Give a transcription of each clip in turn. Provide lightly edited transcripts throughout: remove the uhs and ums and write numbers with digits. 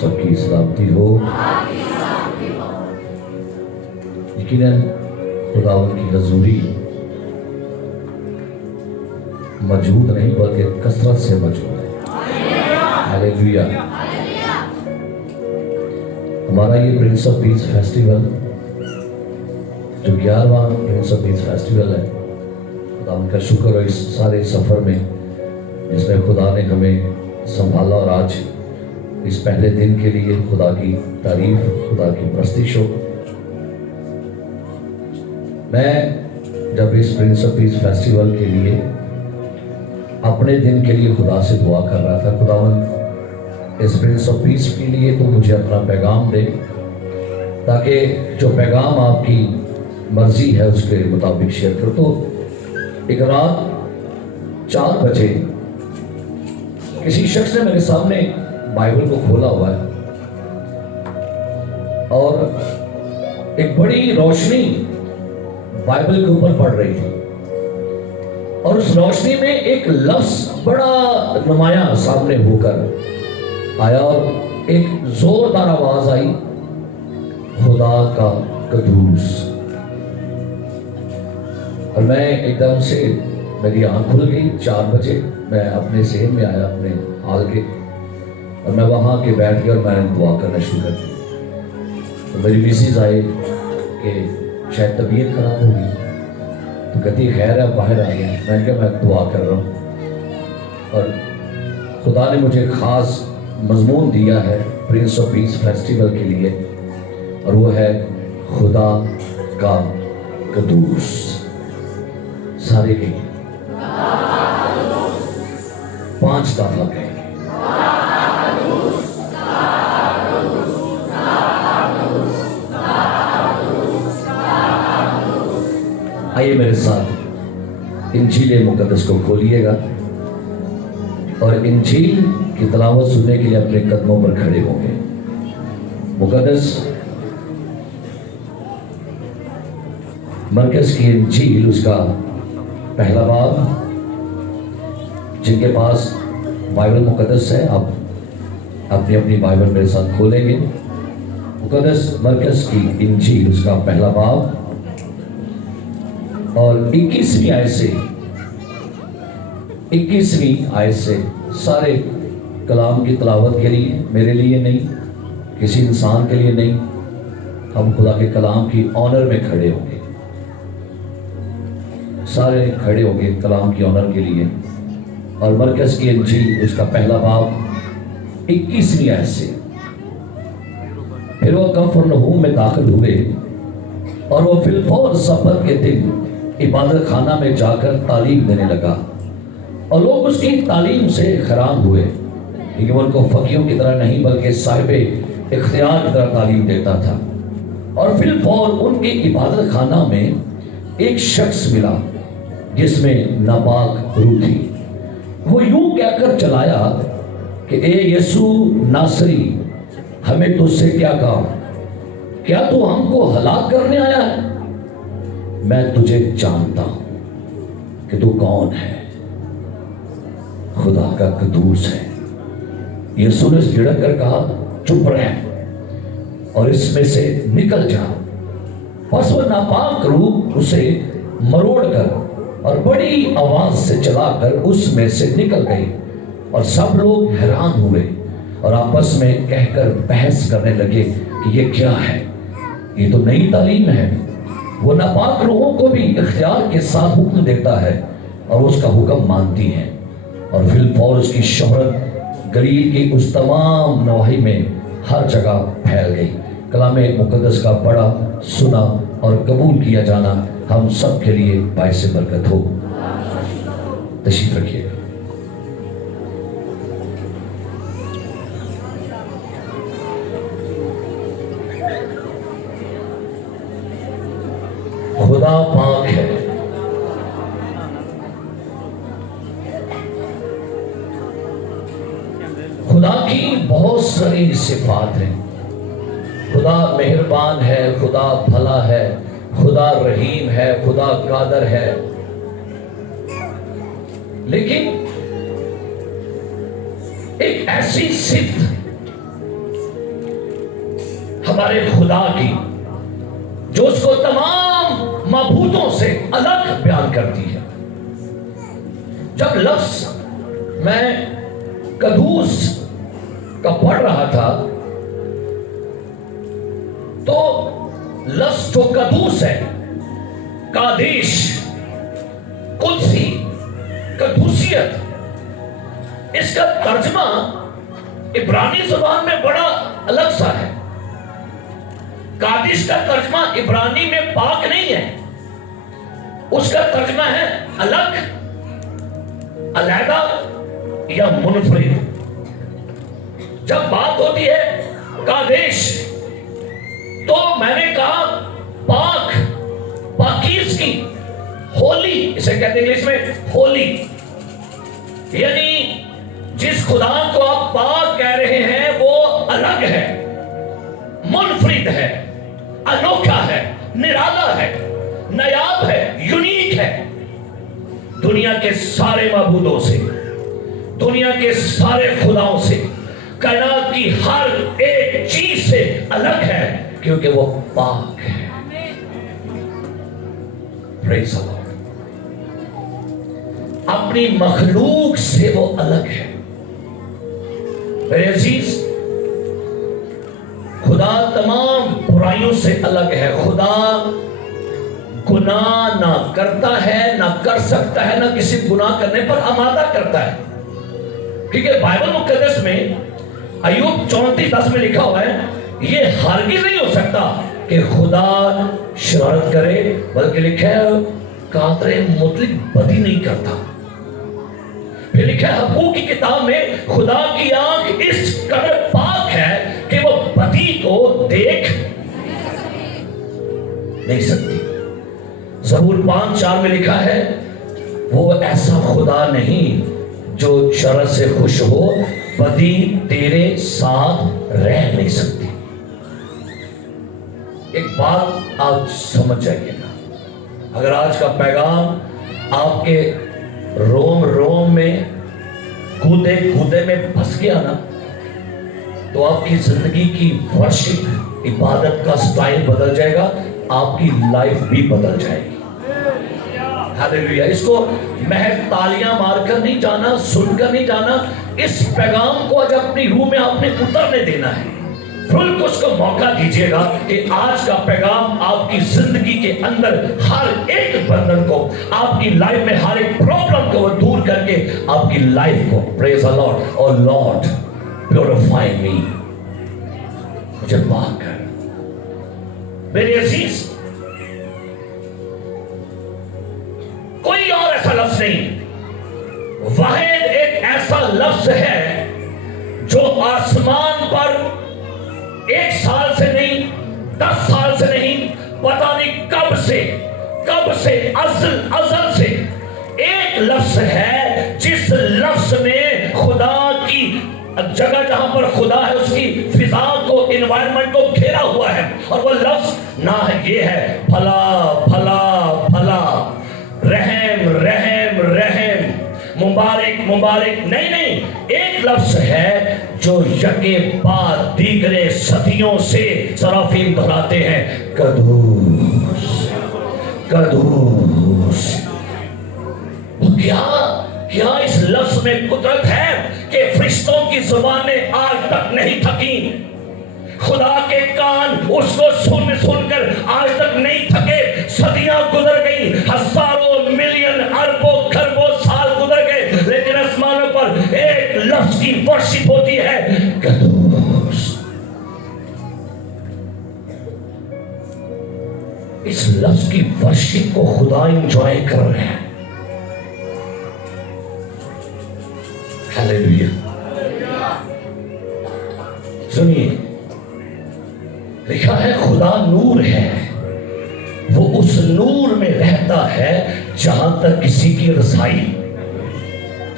सबकी सलामती हो। यकीनन खुदावंद की हजूरी मौजूद नहीं बल्कि कसरत से मौजूद है। हालेलुया। हमारा ये प्रिंस ऑफ पीस फेस्टिवल जो 11वां प्रिंस ऑफ पीस फेस्टिवल है, खुदा उनका शुक्र हो इस सारे सफ़र में जिसमें खुदा ने हमें संभाला, और आज इस पहले दिन के लिए खुदा की तारीफ, खुदा की प्रस्तिश हो। मैं जब इस प्रिंस ऑफ पीस फेस्टिवल के लिए अपने दिन के लिए खुदा से दुआ कर रहा था, खुदावंद इस प्रिंस ऑफ पीस के लिए तो मुझे अपना पैगाम दे, ताकि जो पैगाम आपकी मर्जी है उसके मुताबिक शेयर कर। तो एक रात 4 बजे किसी शख्स ने मेरे सामने बाइबल को खोला हुआ है और एक बड़ी रोशनी बाइबल के ऊपर पड़ रही थी, और उस रोशनी में एक लफ्ज बड़ा नुमाया सामने होकर आया और एक जोरदार आवाज आई, खुदा का कदूस। और मैं एकदम से मेरी आंख खुल गई। 4 बजे मैं अपने सेहन में आया, अपने हाल के, और मैं वहाँ के बैठ गया और मैंने दुआ करना शुरू कर दी। तो मेरी मिसेज आए कि शायद तबीयत खराब होगी, तो कहती खैर है, बाहर आ गया। मैंने कहा मैं दुआ कर रहा हूँ, और खुदा ने मुझे ख़ास मजमून दिया है प्रिंस ऑफ पीस फेस्टिवल के लिए, और वो है खुदा का कदूस। सारे के 5 दफा कहेंगे। आइए मेरे साथ इंजील मुकद्दस को खोलिएगा और इंजील की तलावत सुनने के लिए अपने कदमों पर खड़े होंगे। मुकद्दस मरकज की इंजील उसका पहला बाब, जिनके पास बाइबल मुकद्दस है आप अपनी अपनी बाइबल मेरे साथ खोलेंगे। मुकद्दस मरकज की इंजील उसका पहला बाब और 21वीं आयत से सारे कलाम की तलावत के लिए, मेरे लिए नहीं, किसी इंसान के लिए नहीं, हम खुदा के कलाम की ऑनर में खड़े होंगे। सारे खड़े होंगे कलाम की ऑनर के लिए। और मरकज की इंजील उसका पहला बाब 21वीं आयत से, फिर वो कफरनहूम में दाखिल हुए और वो फिलफौर सब्बत के दिन इबादत खाना में जाकर तालीम देने लगा, और लोग उसकी तालीम से हैरान हुए क्योंकि वो उनको फकीयों की तरह नहीं बल्कि साहिब इख्तियार की तरह तालीम देता था। और फिलफौर उनके इबादत खाना में एक शख्स मिला जिसमें नापाक रूह थी। वो यूं कहकर चलाया कि ए यीशु नासरी, हमें तुझसे क्या काम? क्या तू हमको हलाक करने आया है? मैं तुझे जानता हूं कि तू कौन है, खुदा का कदूस है। यीशु ने झिड़क कर कहा, चुप रह और इसमें से निकल जा। बस वो नापाक रूह उसे मरोड़ कर और बड़ी आवाज से चलाकर उसमें से निकल गई, और सब लोग हैरान हुए और आपस में कहकर बहस करने लगे कि ये क्या है, ये तो नई तालीम है। वो नापाक रूहों को भी इख्तियार के साथ हुक्म देता है और उसका हुक्म मानती है। और फिलफौर उसकी शोहरत गलील की उस तमाम नवाही में हर जगह फैल गई। कलाम मुकद्दस का पढ़ा, सुना और कबूल किया जाना हम सब के लिए बाइस बरकत हो। तशरीफ रखिएगा। खुदा पाक है, खुदा की बहुत सारी सिफात हैं। खुदा मेहरबान है, खुदा भला है, खुदा रहीम है, खुदा कादर है। लेकिन एक ऐसी सिद्ध ہمارے خدا کی جو اس کو تمام معبودوں سے الگ بیان کرتی ہے. جب لفظ میں قدوس کا پڑھ رہا تھا تو لفظ جو قدوس ہے، قادش، قدسی، قدوسیت، اس کا ترجمہ عبرانی زبان میں بڑا الگ سا ہے. قادش کا ترجمہ عبرانی میں پاک نہیں ہے، اس کا ترجمہ ہے الگ، علیحدہ یا منفرد. جب بات ہوتی ہے قادش تو میں نے کہا پاک، پاکیزگی، ہولی، اسے کہتے ہیں انگلش میں ہولی. یعنی جس خدا کو آپ پاک کہہ رہے ہیں وہ الگ ہے، منفرد ہے، انوکھا ہے، نرالا ہے، نایاب ہے، یونیک ہے. دنیا کے سارے معبودوں سے، دنیا کے سارے خداؤں سے، کائنات کی ہر ایک چیز سے الگ ہے کیونکہ وہ پاک ہے. پریز دی لارڈ. اپنی مخلوق سے وہ الگ ہے. میرے عزیز، خدا تمام برائیوں سے الگ ہے. خدا گناہ نہ کرتا ہے، نہ کر سکتا ہے، نہ کسی گناہ کرنے پر آمادہ کرتا ہے. کیونکہ بائبل مقدس میں ایوب 34:10 میں لکھا ہوا ہے یہ ہرگز نہیں ہو سکتا کہ خدا شرارت کرے، بلکہ لکھا ہے قادر مطلق بدی نہیں کرتا. پھر لکھا ہے حقوق کی کتاب میں خدا کی آنکھ اس قدر پاک ہے کہ وہ بدی کو دیکھ نہیں سکتی. زبور 5:4 میں لکھا ہے وہ ایسا خدا نہیں جو شر سے خوش ہو، بدی تیرے ساتھ رہ نہیں سکتی. ایک بات آپ سمجھ جائیے گا، اگر آج کا پیغام آپ کے روم روم میں کودے کودے میں پھنس گیا نا تو آپ کی زندگی کی ورشپ، عبادت کا سٹائل بدل جائے گا، آپ کی لائف بھی بدل جائے گی. ہاللیلویا. اس کو محض تالیاں مار کر نہیں جانا، سن کر نہیں جانا. اس پیغام کو آج اپنی روح میں آپ نے اترنے دینا ہے. کھل کے اس کو موقع دیجیے گا کہ آج کا پیغام آپ کی زندگی کے اندر ہر ایک بندن کو، آپ کی لائف میں ہر ایک پرابلم کو وہ دور کر کے آپ کی لائف کو پریز دی لارڈ. اور لارڈ پیوریفائی می، مجھے پاک کر. میرے عزیز، کوئی اور ایسا لفظ نہیں، واحد ایک ایسا لفظ ہے جو آسمان پر 1 سال سے نہیں، 10 سال سے نہیں، پتہ نہیں کب سے ازل سے ایک لفظ ہے جس لفظ نے خدا کی جگہ جہاں پر خدا ہے اس کی فضا کو، انوائرمنٹ کو گھیرا ہوا ہے. اور وہ لفظ نہ یہ ہے بھلا بھلا بھلا، رحم رحم رحم، مبارک مبارک، نہیں. ایک لفظ ہے جو یکے بعد دیگرے صدیوں سے صرافین دہراتے ہیں، قدوس قدوس. کیا اس لفظ میں قدرت ہے کہ فرشتوں کی زبانیں آج تک نہیں تھکی، خدا کے کان اس کو سن کر آج تک نہیں تھکے. صدیاں گزر گئی، ہزاروں ملین اربوں کھربوں سال گزر گئے، لیکن آسمانوں پر ایک لفظ کی ورشپ ہوتی ہے، قدوس. اس لفظ کی ورشپ کو خدا انجوائے کر رہے ہیں. ہاللیلویا. سنیے، لکھا ہے خدا نور ہے، وہ اس نور میں رہتا ہے جہاں تک کسی کی رسائی.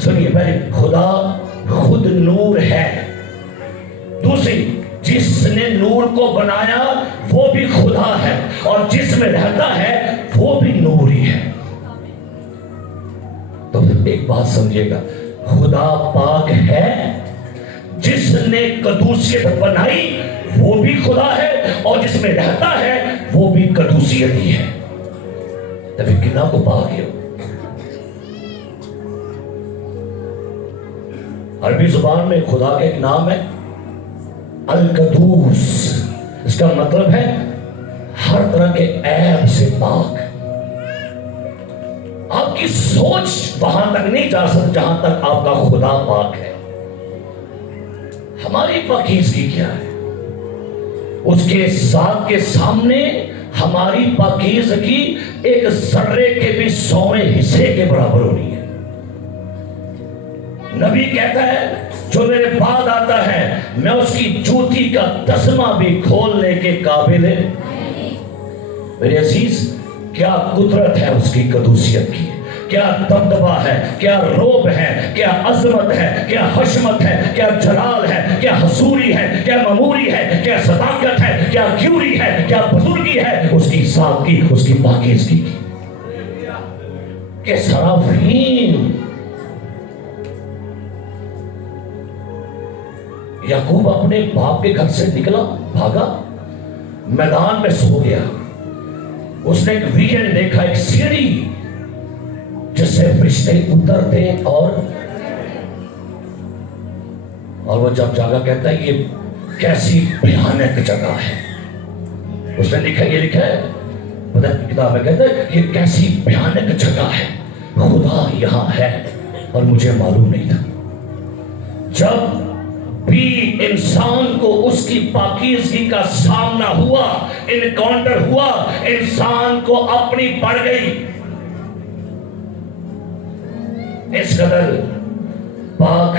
سنیے پہلے، خدا خود نور ہے. دوسری، جس نے نور کو بنایا وہ بھی خدا ہے، اور جس میں رہتا ہے وہ بھی نور ہی ہے. تو پھر ایک بات سمجھیے گا، خدا پاک ہے، جس نے قدوسیت بنائی وہ بھی خدا ہے اور جس میں رہتا ہے وہ بھی قدوسیت ہی ہے. تبھی کنا کو پا گئے. عربی زبان میں خدا کا ایک نام ہے القدوس. اس کا مطلب ہے ہر طرح کے عیب سے پاک. آپ کی سوچ وہاں تک نہیں جا سکتی جہاں تک آپ کا خدا پاک ہے. ہماری پاکیزگی کیا ہے؟ اس کے ذات کے سامنے ہماری پاکیزگی ایک ذرے کے بھی 100ویں حصے کے برابر ہونی ہے. نبی کہتا ہے جو میرے بعد آتا ہے میں اس کی جوتی کا تسمہ بھی کھولنے کے قابل ہے. میرے عزیز کیا قدرت ہے اس کی قدوسیت کی، کیا دبدبا ہے، کیا روب ہے، کیا عظمت ہے، کیا حشمت ہے، کیا جلال ہے، کیا حضوری ہے، کیا معموری ہے، کیا صداقت ہے، کیا کیوری ہے، کیا بزرگی ہے اس کی ذات کی، اس کی پاکیزگی کی. کہ صرافین یعقوب اپنے باپ کے گھر سے نکلا، بھاگا، میدان میں سو گیا. اس نے ایک ویژن دیکھا، ایک سیڑھی جس سے فرشتے اترتے اور وہ جب جاگا کہتا ہے یہ کیسی بھیانک جگہ ہے. اس نے لکھا، یہ لکھا ہے پتہ کتاب میں، کہتا ہے یہ کیسی بھیانک جگہ ہے، خدا یہاں ہے اور مجھے معلوم نہیں تھا. جب بھی انسان کو اس کی پاکیزگی کا سامنا ہوا، انکاؤنٹر ہوا، انسان کو اپنی پڑ گئی. اس قدر پاک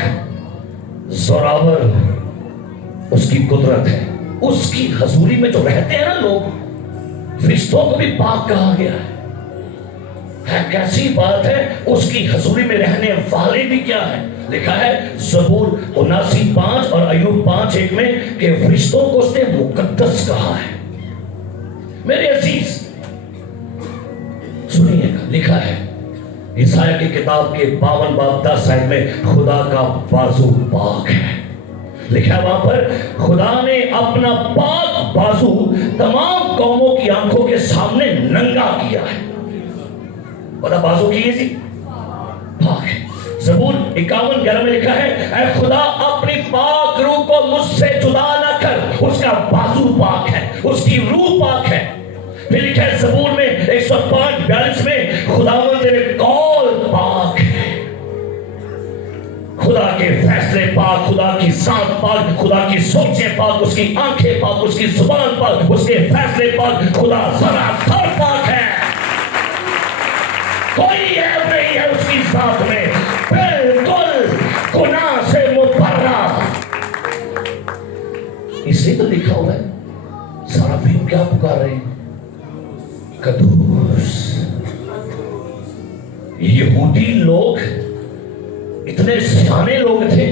زوراور اس کی قدرت ہے. اس کی حضوری میں جو رہتے ہیں نا لوگ، فرشتوں کو بھی پاک کہا گیا ہے. کیسی بات ہے، اس کی حضوری میں رہنے والے بھی کیا ہیں. لکھا ہے زبور 79:5 اور ایوب 5:1 میں کہ فرشتوں کو اس نے مقدس کہا ہے. میرے عزیز سنیے گا، لکھا ہے عیسائی کی کتاب کے 52:10 میں خدا کا بازو پاک ہے. لکھا ہے وہاں پر خدا نے اپنا پاک بازو تمام قوموں کی آنکھوں کے سامنے ننگا کیا ہے. بڑا بازو کی یہ پاک ہے. زبور 51:11 میں لکھا ہے اے خدا اپنی پاک روح کو مجھ سے جدا نہ کر. اس کا بازو پاک ہے، اس کی روح پاک ہے. پھر لکھا ہے زبور میں 105:42 میں خداوند تیرے قول پاک ہے. خدا کے فیصلے پاک، خدا کی ذات پاک، خدا کی سوچیں پاک، اس کی آنکھیں پاک، اس کی زبان پاک، اس کے فیصلے پاک. خدا سراسر پاک ہے، کوئی عیب نہیں ہے اس کی ذات میں، بالکل گناہ سے مبرہ. اس لیے تو لکھا ہوا ہے صرافین کیا پکار رہے ہیں؟ قدوس. یہودی لوگ اتنے سیانے لوگ تھے،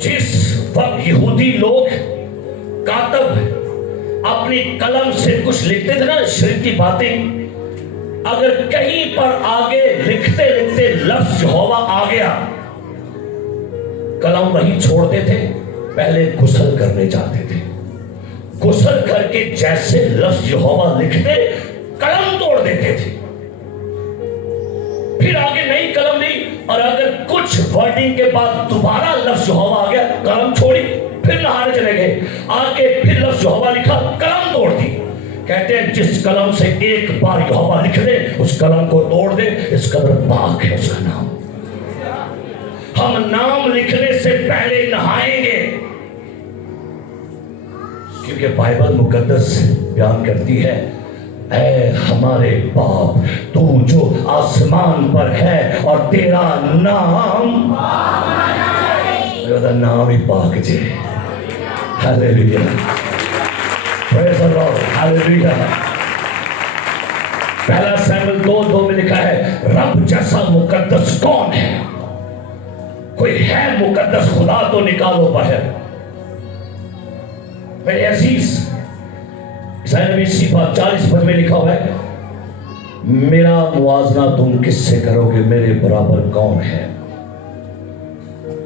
جس وقت یہودی لوگ کاتب اپنی قلم سے کچھ لکھتے تھے نا شریعت کی باتیں، اگر کہیں پر آگے لکھتے لکھتے لفظ یہوہ آ گیا قلم وہیں چھوڑتے تھے، پہلے غسل کرنے جاتے تھے. غسل کر کے جیسے لفظ یہوہ لکھتے قلم توڑ دیتے تھے. پھر آگے نئی قلم لی اور اگر کچھ ورڈنگ کے بعد دوبارہ لفظ یہوہ آ گیا قلم چھوڑی، پھر نہانے چلے گئے، آگے پھر لفظ یہوہ لکھا قلم توڑ دی. کہتے ہیں جس قلم سے ایک بار یہوہ لکھ دے اس قلم کو توڑ دے، اس قدر پاک ہے اس کا نام. ہم نام لکھنے سے پہلے نہائیں گے، کیونکہ بائبل مقدس بیان کرتی ہے اے ہمارے باپ تو جو آسمان پر ہے اور تیرا نام، میرا نام ہی پاک جے. ہاللیلویا، پریز دی لارڈ، ہاللیلویا. پہلا سیموئیل 2:2 میں لکھا ہے رب جیسا مقدس کون ہے؟ کوئی ہے مقدس؟ خدا تو نکالو باہر. میرے عزیز عیسائی نبی 40 میں لکھا ہوا ہے میرا موازنہ تم کس سے کرو گے، میرے برابر کون ہے؟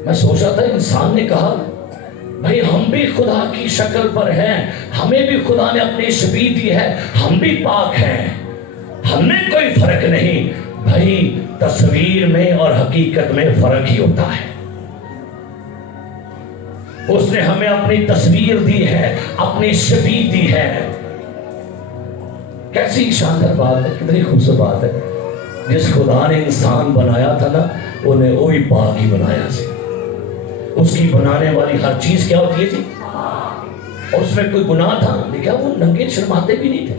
میں سوچا تھا انسان نے کہا بھائی ہم بھی خدا کی شکل پر ہیں، ہمیں بھی خدا نے اپنی شبیہ دی ہے، ہم بھی پاک ہیں، ہم میں کوئی فرق نہیں۔ بھائی تصویر میں اور حقیقت میں فرق ہی ہوتا ہے۔ اس نے ہمیں اپنی تصویر دی ہے، اپنی شبیہ دی ہے۔ کیسی شاندار بات ہے، کتنی خوبصورت بات ہے۔ جس خدا نے انسان بنایا تھا نا، انہیں وہی پاک ہی بنایا سی۔ اس کی بنانے والی ہر چیز کیا ہوتی ہے جی؟ اور اس میں کوئی گناہ تھا؟ دیکھا وہ ننگے شرماتے بھی نہیں تھے۔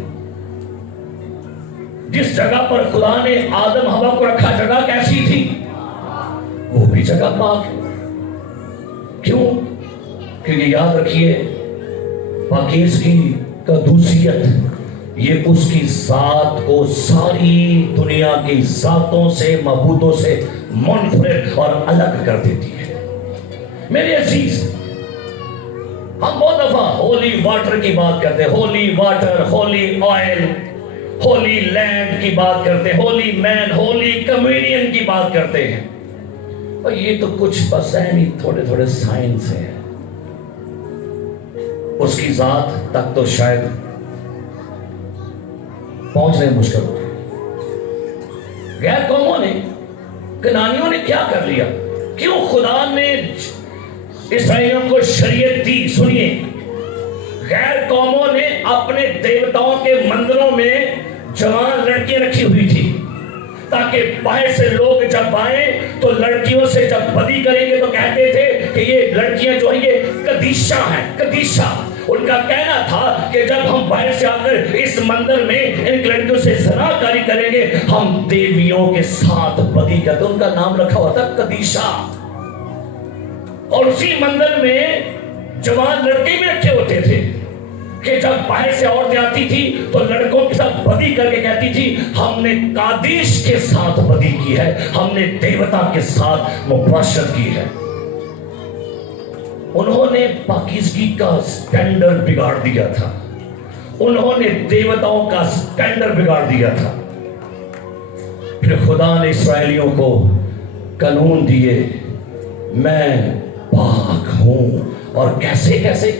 جس جگہ پر خدا نے آدم ہوا کو رکھا، جگہ کیسی تھی؟ وہ بھی جگہ پاک ہے۔ کیوں؟ کیونکہ یاد رکھیے پاکیزگی کا دوسیت یہ اس کی ذات کو ساری دنیا کی ذاتوں سے، معبودوں سے منفرد اور الگ کر دیتی ہے۔ میرے عزیز، ہم بہت دفعہ ہولی واٹر کی بات کرتے ہیں، holy water, holy oil, holy land کی بات کرتے ہیں، ہولی مین، ہولی کمیونین کی بات کرتے ہیں، اور یہ تو کچھ بس ہے نہیں، تھوڑے تھوڑے سائنس ہیں۔ اس کی ذات تک تو شاید پہنچنے مشکل ہو۔ غیر قوموں نے، کنانیوں نے کیا کر لیا؟ کیوں خدا نے اسرائیلیوں کو شریعت دی؟ سنیے، غیر قوموں نے اپنے دیوتاؤں کے مندروں میں جوان لڑکیاں رکھی ہوئی تھی، تاکہ باہر سے لوگ جب آئیں تو لڑکیوں سے جب بدی کریں گے تو کہتے تھے کہ یہ لڑکیاں جو ہیں یہ قدیشہ ہیں، قدیشہ۔ ان کا کہنا تھا کہ جب ہم باہر سے آ کر اس مندر میں ان لڑکیوں سے زنا کاری کریں گے، ہم دیویوں کے ساتھ بدی کرتے۔ ان کا نام رکھا ہوا تھا قدیشہ۔ اور اسی مندر میں جوان لڑکے بھی رکھے ہوتے تھے کہ جب باہر سے عورتیں آتی تھی تو لڑکوں کے ساتھ بدی کر کے کہتی تھی ہم نے قادیش کے ساتھ بدی کی ہے، ہم نے دیوتا کے ساتھ مباشرت کی ہے۔ انہوں نے پاکیزگی کا سٹینڈرڈ بگاڑ دیا تھا، انہوں نے دیوتاؤں کا سٹینڈرڈ بگاڑ دیا تھا۔ پھر خدا نے اسرائیلیوں کو قانون دیے، میں پاک ہوں۔ اور کیسے کیسے؟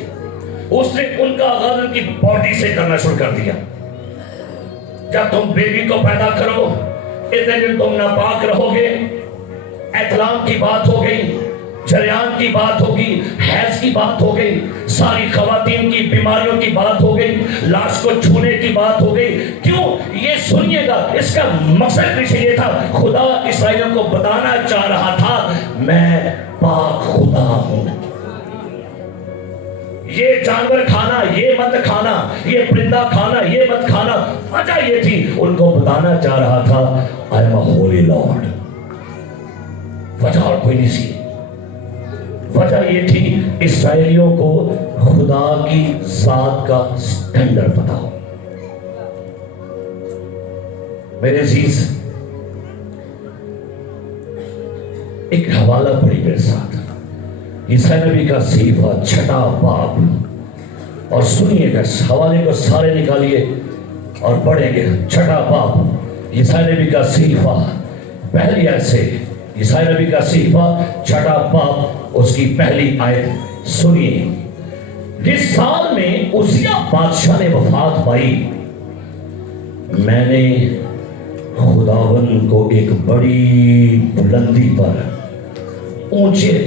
اس نے ان کا آغاز ان کی باڈی سے کرنا شروع کر دیا۔ جب تم بیبی کو پیدا کرو اتنے دن تم ناپاک رہو گے۔ احتلام کی بات ہو گئی، جریان کی بات ہوگی، حیض کی بات ہو گئی، ساری خواتین کی بیماریوں کی بات ہو گئی، لاش کو چھونے کی بات ہو گئی۔ کیوں؟ یہ سنیے گا، اس کا مقصد پیچھے یہ تھا، خدا اسرائیلیوں کو بتانا چاہ رہا تھا میں پاک خدا ہوں۔ یہ جانور کھانا یہ مت کھانا، یہ پرندہ کھانا یہ مت کھانا۔ وجہ یہ تھی، ان کو بتانا چاہ رہا تھا I am a holy Lord۔ وجہ اور کوئی نہیں سی، وجہ یہ تھی اسرائیلیوں کو خدا کی ذات کا سٹینڈرڈ پتا ہو۔ میرے عزیز، ایک حوالہ پڑھی میرے ساتھ، عیسائی نبی کا صحیفہ 6 باب، اور سنیے گا، اس حوالے کو سارے نکالیے اور پڑھیں گے۔ 6 باب عیسائی نبی کا صحیفہ، پہلی آیت سے، عیسائی نبی کا صحیفہ 6 باب، اس کی پہلی آیت سنیے۔ جس سال میں عزیہ بادشاہ نے وفات پائی، میں نے خداوند کو ایک بڑی بلندی پر اونچے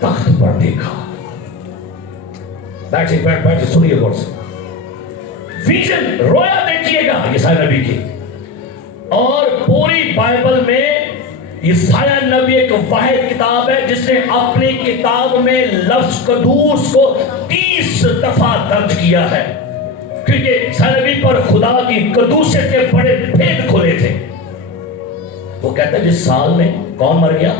تخت پر دیکھا۔ بیٹھے سنیے غور سے، ویژن رویا دیکھیے گا عیسائی نبی کی۔ اور پوری بائبل میں عیسائی نبی ایک واحد کتاب ہے جس نے اپنی کتاب میں لفظ قدوس کو 30 دفعہ درج کیا ہے، کیونکہ عیسائی نبی پر خدا کی قدوسیت کے بڑے بھید کھلے تھے۔ وہ کہتا ہے جس سال میں کون مر گیا؟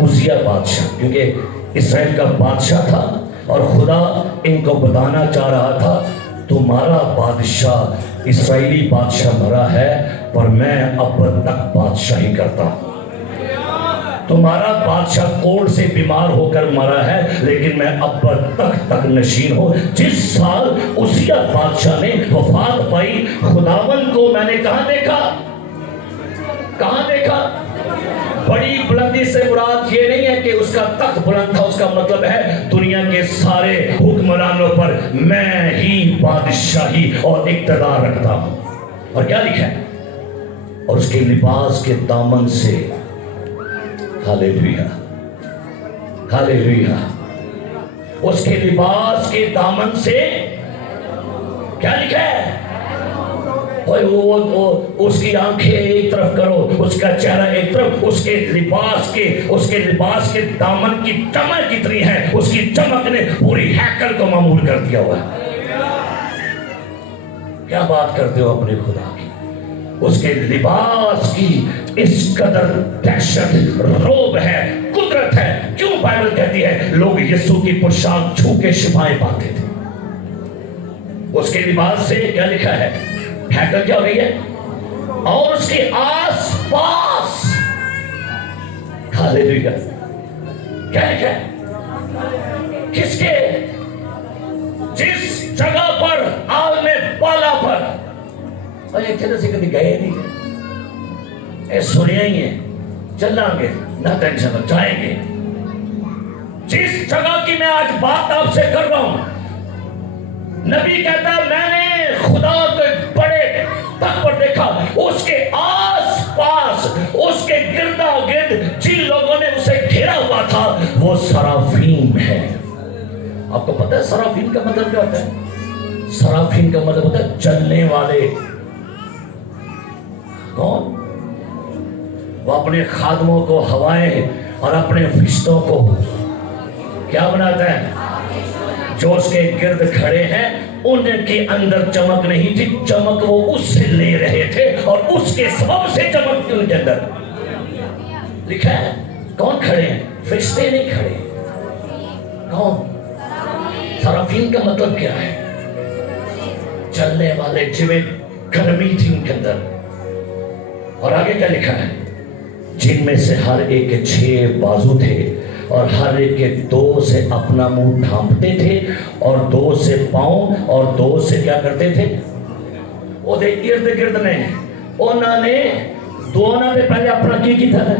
عزیہ بادشاہ، کیونکہ اسرائیل کا بادشاہ تھا اور خدا ان کو بتانا چاہ رہا تھا تمہارا بادشاہ اسرائیلی بادشاہ مرا ہے پر میں اب تک بادشاہی کرتا ہوں۔ تمہارا بادشاہ کوڑ سے بیمار ہو کر مرا ہے لیکن میں اب تک نشین ہوں۔ جس سال عزیہ بادشاہ نے وفات پائی، خداوند کو میں نے کہاں دیکھا؟ کہاں دیکھا؟ बड़ी बुलंदी से मुराद ये नहीं है कि उसका तख्त बुलंद था, उसका मतलब है दुनिया के सारे हुक्मरानों पर मैं ही बादशाही और इक़्तिदार रखता हूं। और क्या लिखा है? और उसके लिबास के दामन से, हालेलुया हालेलुया, उसके लिबास के दामन से क्या लिखा है? वो उसकी आंखें एक तरफ करो, उसका चेहरा एक तरफ, उसके लिबास के दामन की चमक कितनी है, उसकी चमक ने पूरी हैकल को मामूर कर दिया हुआ है। क्या बात करते हो अपने खुदा की? उसके लिबास की इस कदर दहशत, रोब है, कुदरत है। क्यों बाइबल कहती है लोग यीशु की पोशाक छू के शिफाएं पाते थे? उसके लिबास से क्या लिखा है? हैकल क्या हो गई है? और उसके आस पास, हालेलुया, क्या लिखा है? किसके? जिस जगह पर आलमे बाला पर, और ये थे से कभी गए नहीं, ऐ सुनिया ही है, चलांगे ना, टेंशन हो जाएंगे। जिस जगह की मैं आज बात आपसे कर रहा हूं, नबी कहता है मैंने खुदा के बड़े तक पर देखा, उसके आस पास, उसके गिरदा गिर्द जिन लोगों ने उसे घेरा हुआ था वो सराफीम है। आपको पता है सराफीम का मतलब क्या होता है? सराफीम का मतलब होता है जलने वाले। कौन? वो अपने खादमों को हवाएं और अपने फरिश्तों को क्या बनाता है? जो उसके गिर्द खड़े हैं उनके अंदर चमक नहीं थी, चमक वो उससे ले रहे थे और उसके सबब से चमक थी उनके अंदर। लिखा है कौन खड़े हैं? फरिश्ते नहीं खड़े। कौन? सराफीम का मतलब क्या है? चलने वाले, जिਵੇਂ गर्मी थी उनके अंदर। और आगे क्या लिखा है? जिनमें से हर एक के 6 बाजू थे और हर एक के 2 से अपना मुंह ढांपते थे और 2 से पांव और 2 से क्या करते थे? ओदे इर्द गिर्द ने उन्होंने दोनों ने पहले अपना की किया था।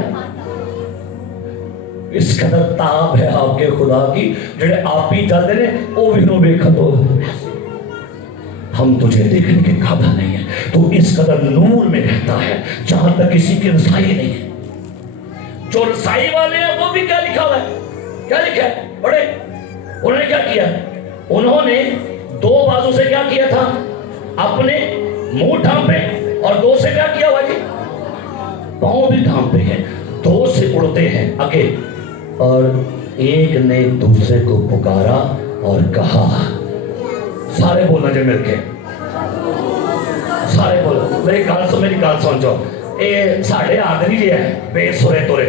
इस कदर ताब है आपके खुदा की, जेडे आप ही चलते ने वो भी नो देखा तो हम तुझे देखने के काबिल नहीं है। तू इस कदर नूर में रहता है जहां तक किसी की रसाई नहीं है। जो रसाई वाले हैं वो भी क्या लिखा हुआ है? क्या लिखा है? बड़े उन्होंने क्या किया? उन्होंने 2 बाजू से क्या किया था? अपने मुंह ढांपे और 2 से क्या किया हुआ जी? पांव भी ढांपे हैं, 2 से उड़ते हैं आगे। और एक ने दूसरे को पुकारा और कहा, सारे बोलना जो मिलके, सारे बोलो, मेरी गाल सुन जाओ। ये साढ़े हाथ नहीं है बेसुरे तुरे,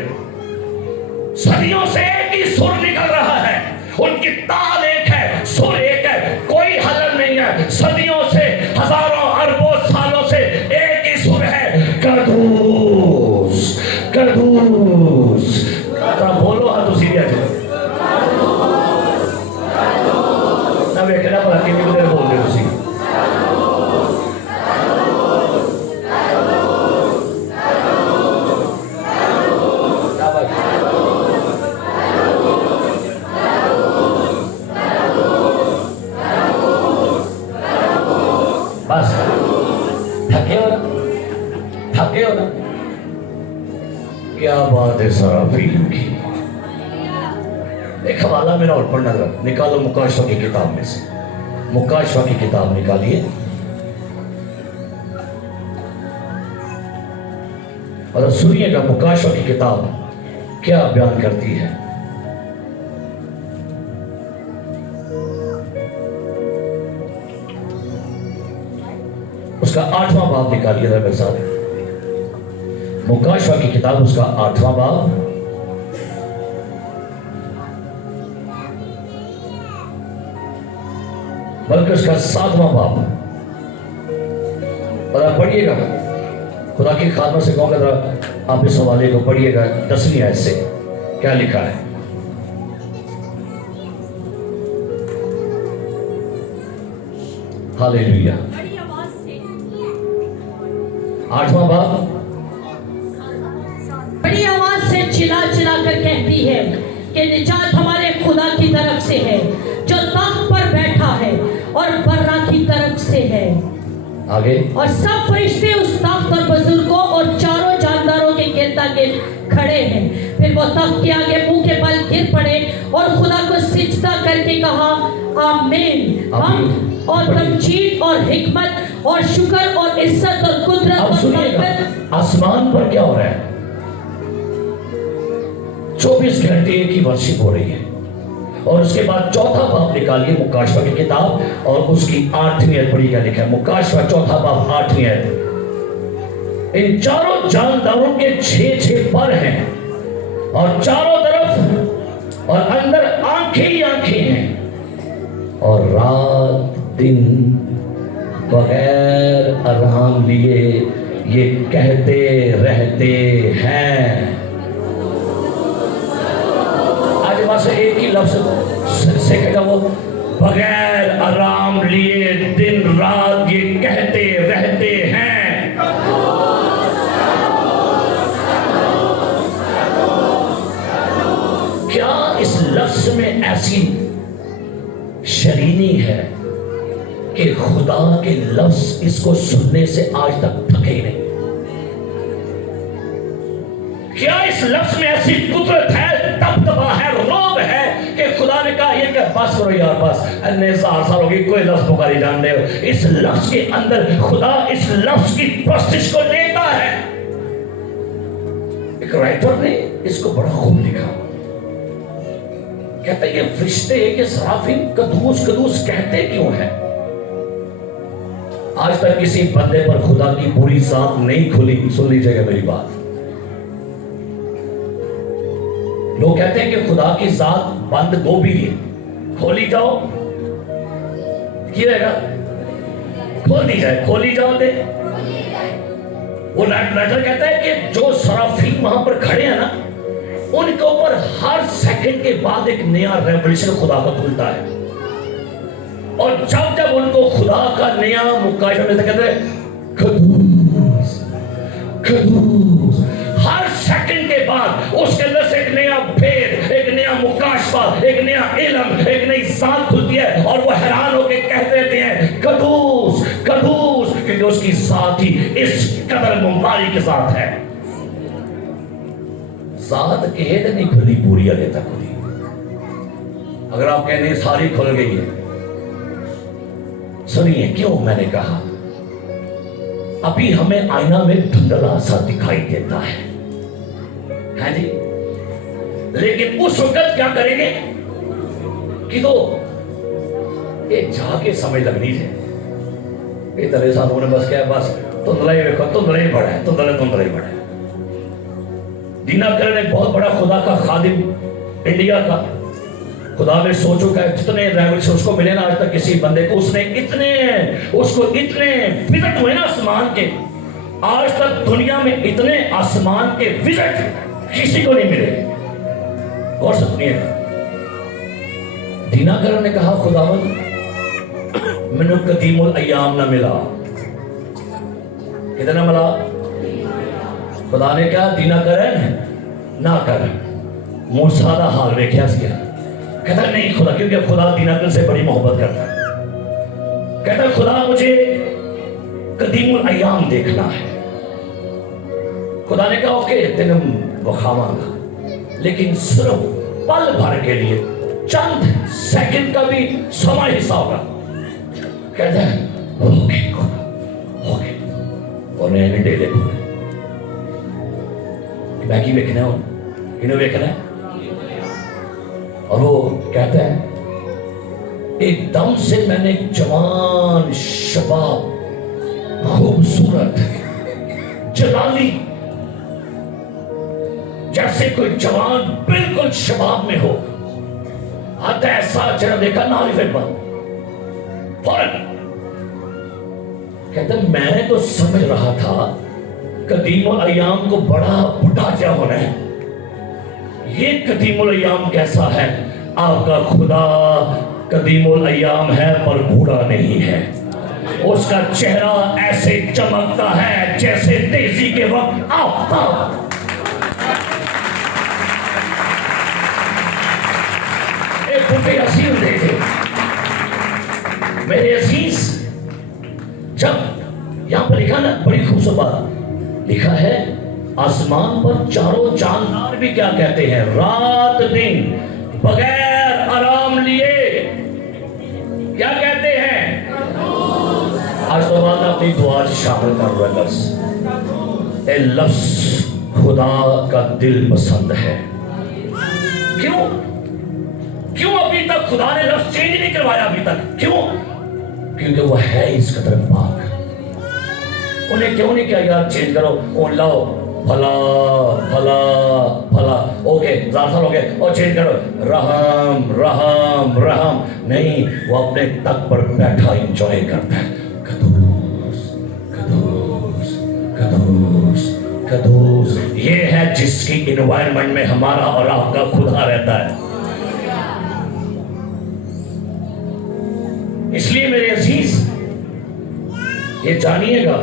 सदियों से एक ही सुर निकल रहा है, उनकी ताल एक है, सुर एक है, कोई हलन नहीं है। सदियों से, हजारों अरबों सालों से एक ही सुर है, कदूस कदूस। बोलो हाँ तुसी भी आज ना वेखना भला कितनी देर बोलते तुसी। बस थके हो ना, थके हो ना। क्या बात है सराफीम की। एक हवाला मेरा और पढ़ना जरा, निकालो मुकाशवा की किताब में से, मुकाशवा की किताब निकालिए और सुनिएगा मुकाशवा की किताब क्या बयान करती है। उसका 8वां बाब निकालिए जरा मेरे साथ, मुकाशवा की किताब उसका 8वां बाब बल्कि उसका 7वां बाब। और आप पढ़िएगा, खुदा की खादमत से कहूंगा जरा आप इस हवाले को पढ़िएगा। 10वीं आयत से क्या लिखा है? हालेलुया। 8वां बाब, बड़ी आवाज है जो तख्त पर बैठा है और बर्रा की तरफ से है। आगे, और सब फरिश्ते उस तख्त और बुजुर्गों और चारों जानदारों के गिरदा गिर्द खड़े हैं। फिर वो तख्त के आगे मुंह के बल गिर पड़े और खुदा को सिजदा करके कहा, आमीन। हम और तमजीद और हिकमत और शुक्र और इज्जत और कुदरत अब और सुनिएगा, ताकत। आसमान पर क्या हो रहा है? 24 घंटे की वर्शिप हो रही है। और उसके बाद चौथा बाब निकालिए मुकाशवा की किताब और उसकी 8वीं आयत पढ़िए, क्या लिखा है? मुकाशवा चौथा बाब 8वीं आयत। इन चारों जानदारों के 6 पर हैं और चारों तरफ और अंदर आंखें ही आंखें हैं, और रात दिन बगैर आराम लिए ये कहते रहते हैं। आज बस एक ही लफ्ज से कहता, वो बगैर आराम लिए दिन रात ये कहते रहते हैं। क्या इस लफ्ज में ऐसी शरीनी है कि खुदा के लफ्ज इसको सुनने से आज तक थके ही नहीं? क्या इस लफ्ज में ऐसी कुदरत है, दबदबा है, रोब है कि खुदा ने कहा ये क्या, बस करो यार, बस अन्य 4 साल हो गए, कोई लफ्ज पुकारी जानते हो? इस लफ्ज के अंदर खुदा इस लफ्ज की प्रस्तिश को लेता है। एक राइटर ने इसको बड़ा खूब लिखा, कहता है ये फरिश्ते ये सराफिन कदूस कदूस कहते क्यों हैं? आज तक किसी बंदे पर खुदा की पूरी जात नहीं खुली। सुन लीजिएगा मेरी बात। लोग कहते हैं कि खुदा की जात बंद गोभी है, खोली जाओ क्या खोल दी जाए, खोली जाओ दे। वो राइटर कहता है कि जो सराफीन वहां पर खड़े हैं ना, उनके ऊपर हर सेकंड के बाद एक नया रेवल्यूशन खुदा का खुलता है। और जब जब उनको खुदा का नया मुकाशवा मिलता, कहते हैं कदूस कदूस। हर सेकंड के बाद उसके अंदर से एक नया भेद, एक नया मुकाशवा, एक नया इल्म, एक नई जात खुलती है, और वो हैरान होकर कहते रहते हैं कदूस कदूस, क्योंकि उसकी जात ही इस कदर मुबारक के साथ है। जात के नहीं खुली पूरी अले तक खुली। अगर आप कहने सारी खुल गई है, सुनिए क्यों मैंने कहा। अभी हमें आईना में धुंधला सा दिखाई देता है जी, लेकिन उस वक्त क्या करेंगे कि तो एक जाके समय लगनी है। ये तरह साहब ने बस क्या, बस धुंधला ही देखो, धुंधला ही बड़ा है, धुंधला ही बड़ा है। दीनाकर एक बहुत बड़ा खुदा का खादिम इंडिया का, खुदा ने सोचो का जितने रेवल्यूशन उसको मिले ना आज तक किसी बंदे को, उसने उसको इतने विजिट हुए ना आसमान के, आज तक दुनिया में इतने आसमान के विजिट किसी को नहीं मिले। और सुनिएगा, दीनाकर ने कहा खुदावंद मैंने कदीमुल अय्याम ना मिला। कितना मिला? खुदा ने कहा दीनाकर ना कर, मूसा दा हाल वेख्या सी। कहता नहीं खुदा, क्योंकि खुदा दीनाकर से बड़ी मोहब्बत करता है। कहता खुदा मुझे कदीमुल अय्याम देखना है। खुदा ने कहा ओके तेने बखावांगा, लेकिन सिर्फ पल भर के लिए, चंद सेकंड का भी समय हिस्सा होगा। कहता है ओके ओके, और मैंने डेले बैकी देखना है, इन्हें देखना है। और वो कहता है एकदम से मैंने जवान शबाब खूबसूरत जलाली, जैसे कोई जवान बिल्कुल शबाब में हो, आता ऐसा चेहरा देखा ना फिर फौरन कहता मैं तो समझ रहा था कदीमुल अय्याम को बड़ा बुढ़ा क्या होना है, ये कदीमुल अय्याम कैसा है? आपका खुदा कदीमुल अय्याम है पर बूढ़ा नहीं है। उसका चेहरा ऐसे चमकता है जैसे तेजी के वक्त आफताब। एक बे असीम देखे। मेरे अजीज, जब यहां पर लिखा ना, बड़ी खूबसूरत बात लिखा है, आसमान पर चारों जानदार भी क्या कहते हैं, रात दिन बगैर आराम लिए क्या कहते हैं। आज तो बात अपनी दुआ शामिल कर रहा है। लफ्ज ए लफ्ज खुदा का दिल पसंद है। क्यों क्यों अभी तक खुदा ने लफ्ज चेंज नहीं करवाया अभी तक? क्यों? क्योंकि वो है इस कदर पाक। उन्हें क्यों नहीं किया यार चेंज करो, ओ लाओ भला भला भला, ओके 1000 साल हो गए और चेंज करो रहम रहम रहम। नहीं, वो अपने तक पर बैठा एंजॉय करता है। कदूस कदूस कदूस कदूस, ये है जिसकी इन्वायरमेंट में हमारा और आपका खुदा रहता है। इसलिए मेरे अजीज, ये जानिएगा,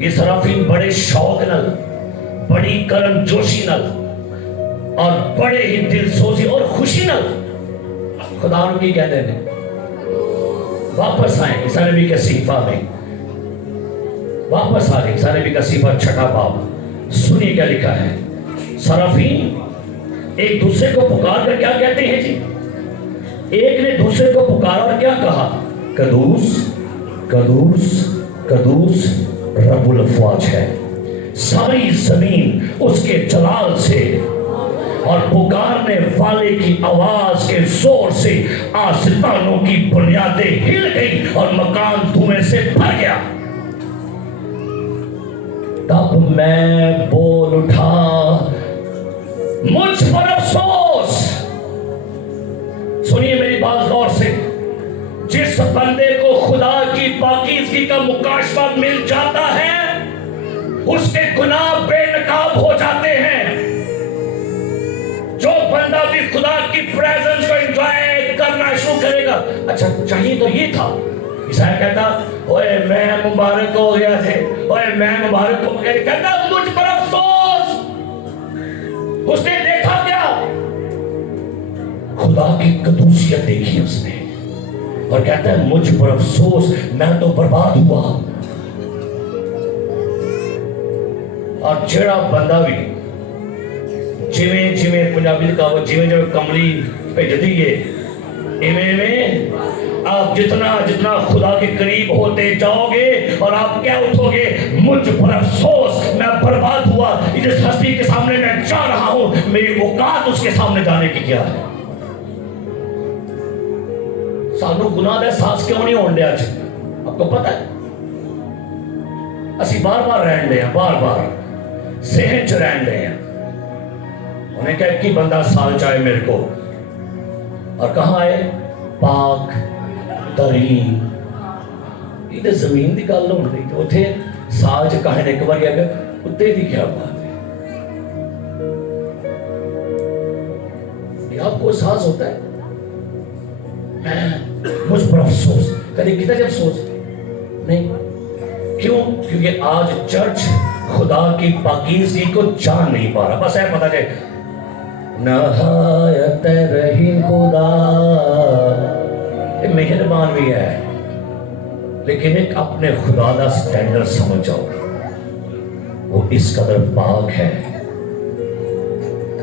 ये सराफीन बड़े शौक नल, बड़ी करम जोशी नल और बड़े ही दिल सोजी और खुशी नल खुदा की कहते हैं वापस आए। ईसा नबी के सीफा में वापस आ गए। ईसा नबी का सीफा 6 बाब, सुनिए क्या लिखा है। सराफीन एक दूसरे को पुकार कर क्या कहते हैं जी? एक ने दूसरे को पुकारा और क्या कहा? कदूस कदूस कदूस रब्बुल अफ़वाज है, सारी जमीन उसके जलाल से। और पुकारने वाले की आवाज के जोर से आसमानों की बुनियादें हिल गई और मकान धुएं से भर गया। तब मैं बोल उठा, मुझ पर अफसोस। सुनिए मेरी बात गौर से, जिस बंदे को खुदा की पाकीज़गी का मुकाशफा मिल जाता है, उसके गुनाह बेनकाब हो जाते हैं। जो बंदा भी खुदा की प्रेजेंस को एंजॉय करना शुरू करेगा, अच्छा चाहिए तो ये था। ईसाया कहता, ओए मैं मुबारक हो गया थे, ओए मैं मुबारक हो गया। कहता मुझ पर अफसोस। उसने देखा क्या? खुदा की कदूसियत देखी उसने और कहता है मुझ पर अफसोस, मैं तो बर्बाद हुआ। और जेड़ा बंदा भी जिमें जिमें पंजाबी का वो जिमें जिमें कमली भेजती है, इमें आप जितना जितना खुदा के करीब होते जाओगे और आप क्या उठोगे, मुझ पर अफसोस, मैं बर्बाद हुआ। जिस हस्ती के सामने मैं जा रहा हूं, मेरी औकात उसके सामने जाने की क्या है? सानू गुनाह का एहसास क्यों नहीं होने आज? आपको पता है, असी बार बार रहन दे, बार बार सहन च रहन दे। उन्हें कहा कि बंदा साल चाहे मेरे को, और कहां आए? पाक तरीन। ये तो जमीन की गल होती, तो उथे साल च कहे एक बार अगर उत्ते की क्या बात है? आपको एहसास होता है मुझ पर अफसोस? कभी कितना जब सोच नहीं? क्यों? क्योंकि आज चर्च खुदा की पाकीज़गी को जान नहीं पा रहा। बस है पता चले नहायत रहीम खुदा, मेहरबान भी है, लेकिन एक अपने खुदा का स्टैंडर्ड समझ जाओ, वो इस कदर पाक है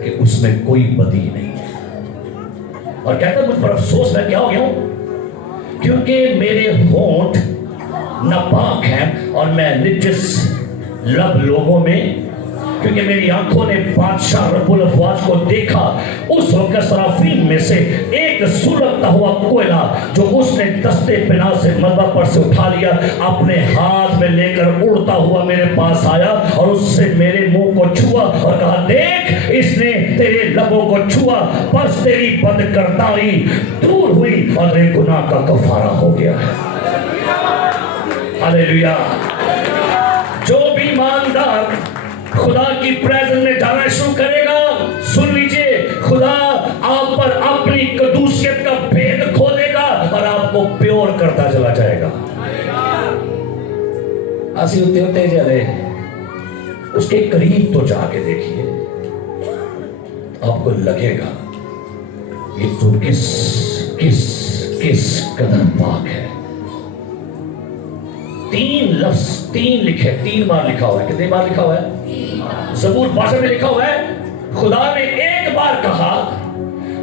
कि उसमें कोई बदी नहीं है। और कहता है मुझ पर अफसोस, मैं क्या हो गया हूं? क्योंकि मेरे होंठ नापाक हैं और मैं निजस लब लोगों में, क्योंकि मेरी आंखों ने बादशाह रब्बुल अफ़वाज को देखा। उस वक्त सराफीन में से एक सुलगता हुआ कोयला जो उसने दस्ते पिना से मलबा पर से उठा लिया, अपने हाथ में लेकर उड़ता हुआ मेरे पास आया और उससे मेरे मुंह को छुआ और कहा, देख इसने तेरे लबों को छुआ, बस तेरी बदकरदारी दूर हुई और तेरे गुनाह का कफारा हो गया है। हालेलुया। जो भी ईमानदार खुदा की प्रेजेंस में जाना शुरू करेगा, सुन लीजिए, खुदा आप पर अपनी कदूसियत का भेद खोलेगा और आपको प्योर करता चला जाएगा। ऐसे होते होते चले उसके करीब तो जाके देखिए, आपको लगेगा ये तो किस किस किस कदर पाक है। 3 लफ्ज 3 लिखे, 3 बार लिखा हुआ है। कितनी बार लिखा हुआ है? ज़बूर 62 में लिखा हुआ है खुदा ने एक बार कहा,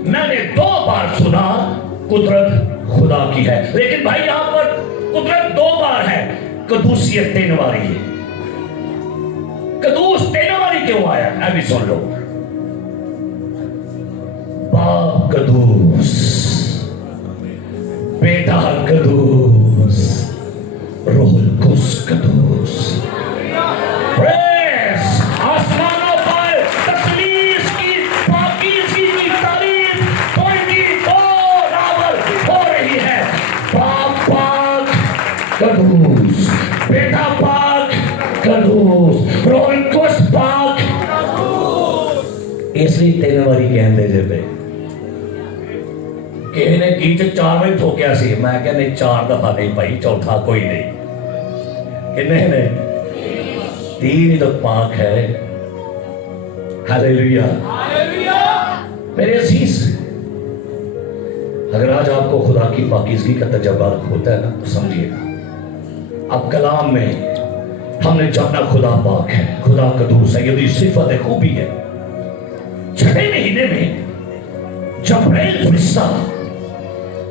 मैंने 2 बार सुना, कुदरत खुदा की है। लेकिन भाई यहां पर कुदरत 2 बार है, कदूसियत 3 बारी है। कदूस 3 बारी क्यों आया? अभी सुन लो। बाप कदूस, बेटा कदूस, रूहुल कुद्स कदूस। प्रेस आसमानों पर तस्लीस की पाकीज़गी की तारीफ 24 आवर हो रही है। बाप पाक कदूस, बेटा पाक कदूस, रूहुल कुद्स पाक। इसलिए 3 बारी कहते जे पे किसी ने गीत 4 बार ठोकिया सी, मैं क्या नहीं 4 दफा नहीं भाई, चौथा कोई नहीं। कितने ने? 3 ही तो पाक है। हालेलुया। मेरे अजीज, अगर आज आपको खुदा की पाकीज़गी का तजर्बा होता है ना, तो समझिएगा अब कलाम में हमने जाना खुदा पाक है, खुदा कदूस है, यदि सिफत है, खूबी है। 6वें महीने में जब्राइल फरिश्ता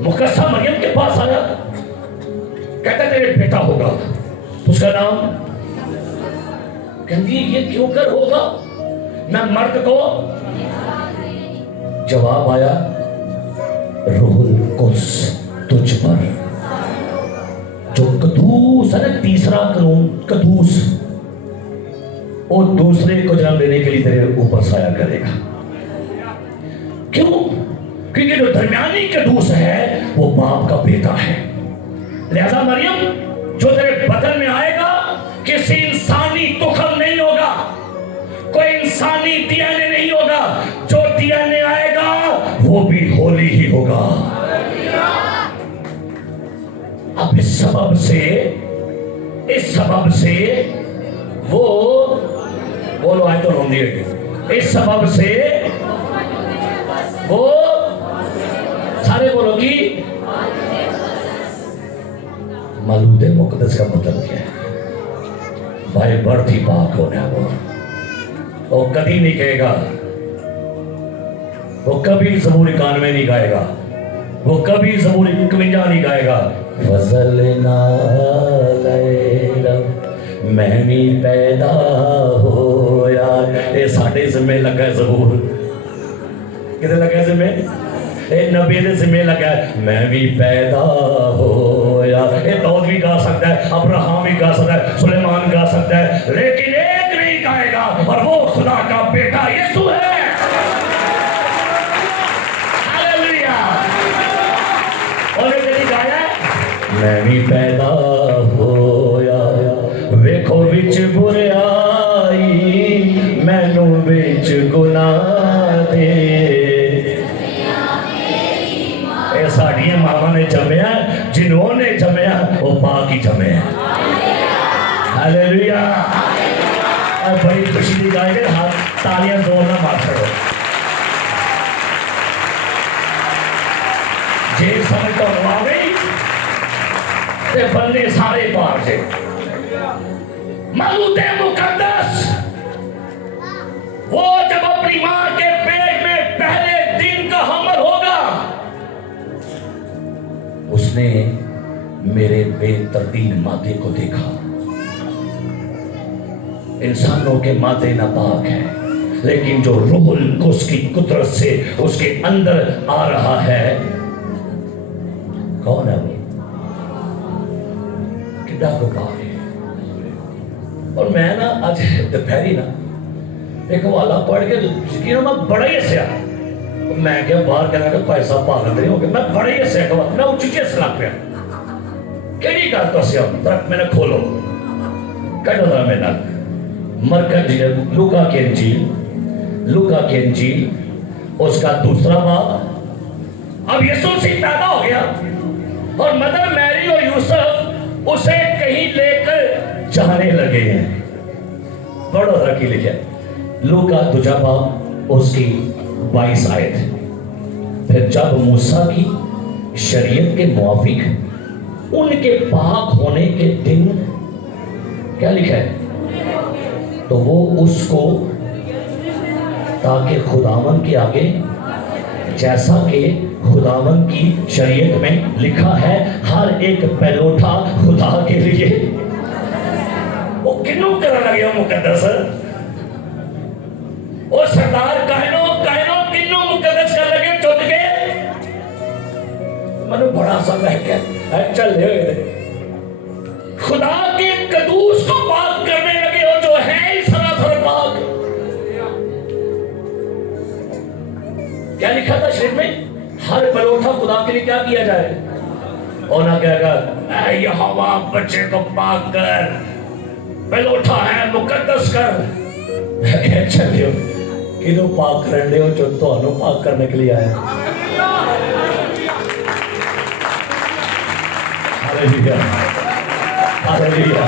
मुकद्दसा मरियम के पास आया, कहता तेरे बेटा होगा, उसका नाम, कहती ये क्यों कर होगा, मैं मर्द को। जवाब आया, रूहुल कुद्स तुझ पर। जो कदूस है ना, तीसरा कानून कदूस, वो दूसरे को जन्म देने के लिए तेरे ऊपर साया करेगा। क्यों? क्योंकि जो दरमियानी कदूस है वो बाप का बेटा है। लिहाजा मरियम, जो तेरे बदन में आएगा किसी इंसानी तुखम नहीं होगा, कोई इंसानी डीएनए नहीं होगा। जो डीएनए आएगा वो भी होली ही होगा। अब इस सबब से वो बोलो, आए तो हम दिए, इस सबब से वो सारे बोलो कि मलूद मुकद्दस का मतलब क्या है? भाई बर्थ ही पाक होना है। वो कभी नहीं कहेगा, वो कभी ज़बूर 91 नहीं गाएगा, वो कभी ज़बूर 51 नहीं गाएगा। फजल मैं भी पैदा हो यार, ये साढ़े जिम्मे लगा है ज़बूर। कितने लगा जिम्मे? नबी ने जिम्मे लगा है, मैं भी पैदा हो यार। ये दाऊद भी गा सकता है, अब्राहम भी गा सकता है, सुलेमान गा सकता है, लेकिन एक नहीं गाएगा, और वो खुदा का बेटा यीशु है। हालेलुया। और ये गाया, मैं भी पैदा हो यार, वेखो विच बुराई मैनू विच गुनाह दे। साड़ियां मामा ने जमया, जिन्होंने जमया वो पाक ही जमे। हालेलुया। और बड़ी खुशी की गाय है, हाथ तालियां जोर ना मार करो। जे समझ तो आ गई ते बंदे सारे पार से। मलूद मुकद्दस वो जब अपनी मां के पेट में पहले दिन का हमल होगा, उसने मेरे बेतरतीब मादे को देखा। इंसानों के मादे नापाक हैं, लेकिन जो रूहुल कुद्स की कुदरत से उसके अंदर आ रहा है, कौन है वो? कितना को पाक है। और मैं ना आज दोपहरी ना एक हवाला पढ़ के यकीन मैं बड़ा ही हंसिया। मैं क्या बाहर कहना भाई साहब पागल नहीं हो गए, मैं बड़े ही हंसिया, मैं उच्ची लग पिया। केड़ी गल तो सी तक मैंने खोलो कहो था मेरा मरकज लूका की इंजील उसका 2 बाब। अब यीशु मसीह पैदा हो गया और मदर मैरी और यूसुफ उसे कहीं लेकर जाने लगे हैं। बड़ा रखी लिखे लूका 2 बाब उसकी 22 आयत। फिर जब मूसा की शरीयत के मुआफिक उनके पाक होने के दिन, क्या लिखा है, तो वो उसको ताकि खुदावन के आगे, जैसा कि खुदावन की शरीयत में लिखा है, हर एक पहलोठा खुदा के लिए। वो किन्नू करने लगे मुकद्दस, वो सरदार कायनो कायनो किन्नू मुकद्दस कर लगे चुट के। मनु बड़ा सा महक चल खुदा के कदूस को पाक करने लगे हो, जो है ही सरासर पाक। क्या लिखा था शरीर में, हर परोठा खुदा के लिए क्या किया जाए, और ना कहेगा यहोवा बच्चे को पाक कर, परोठा है मुकद्दस कर। चलियो किनो पाक कर ले हो, जो तो पाक करने के लिए आया। Hallelujah hallelujah.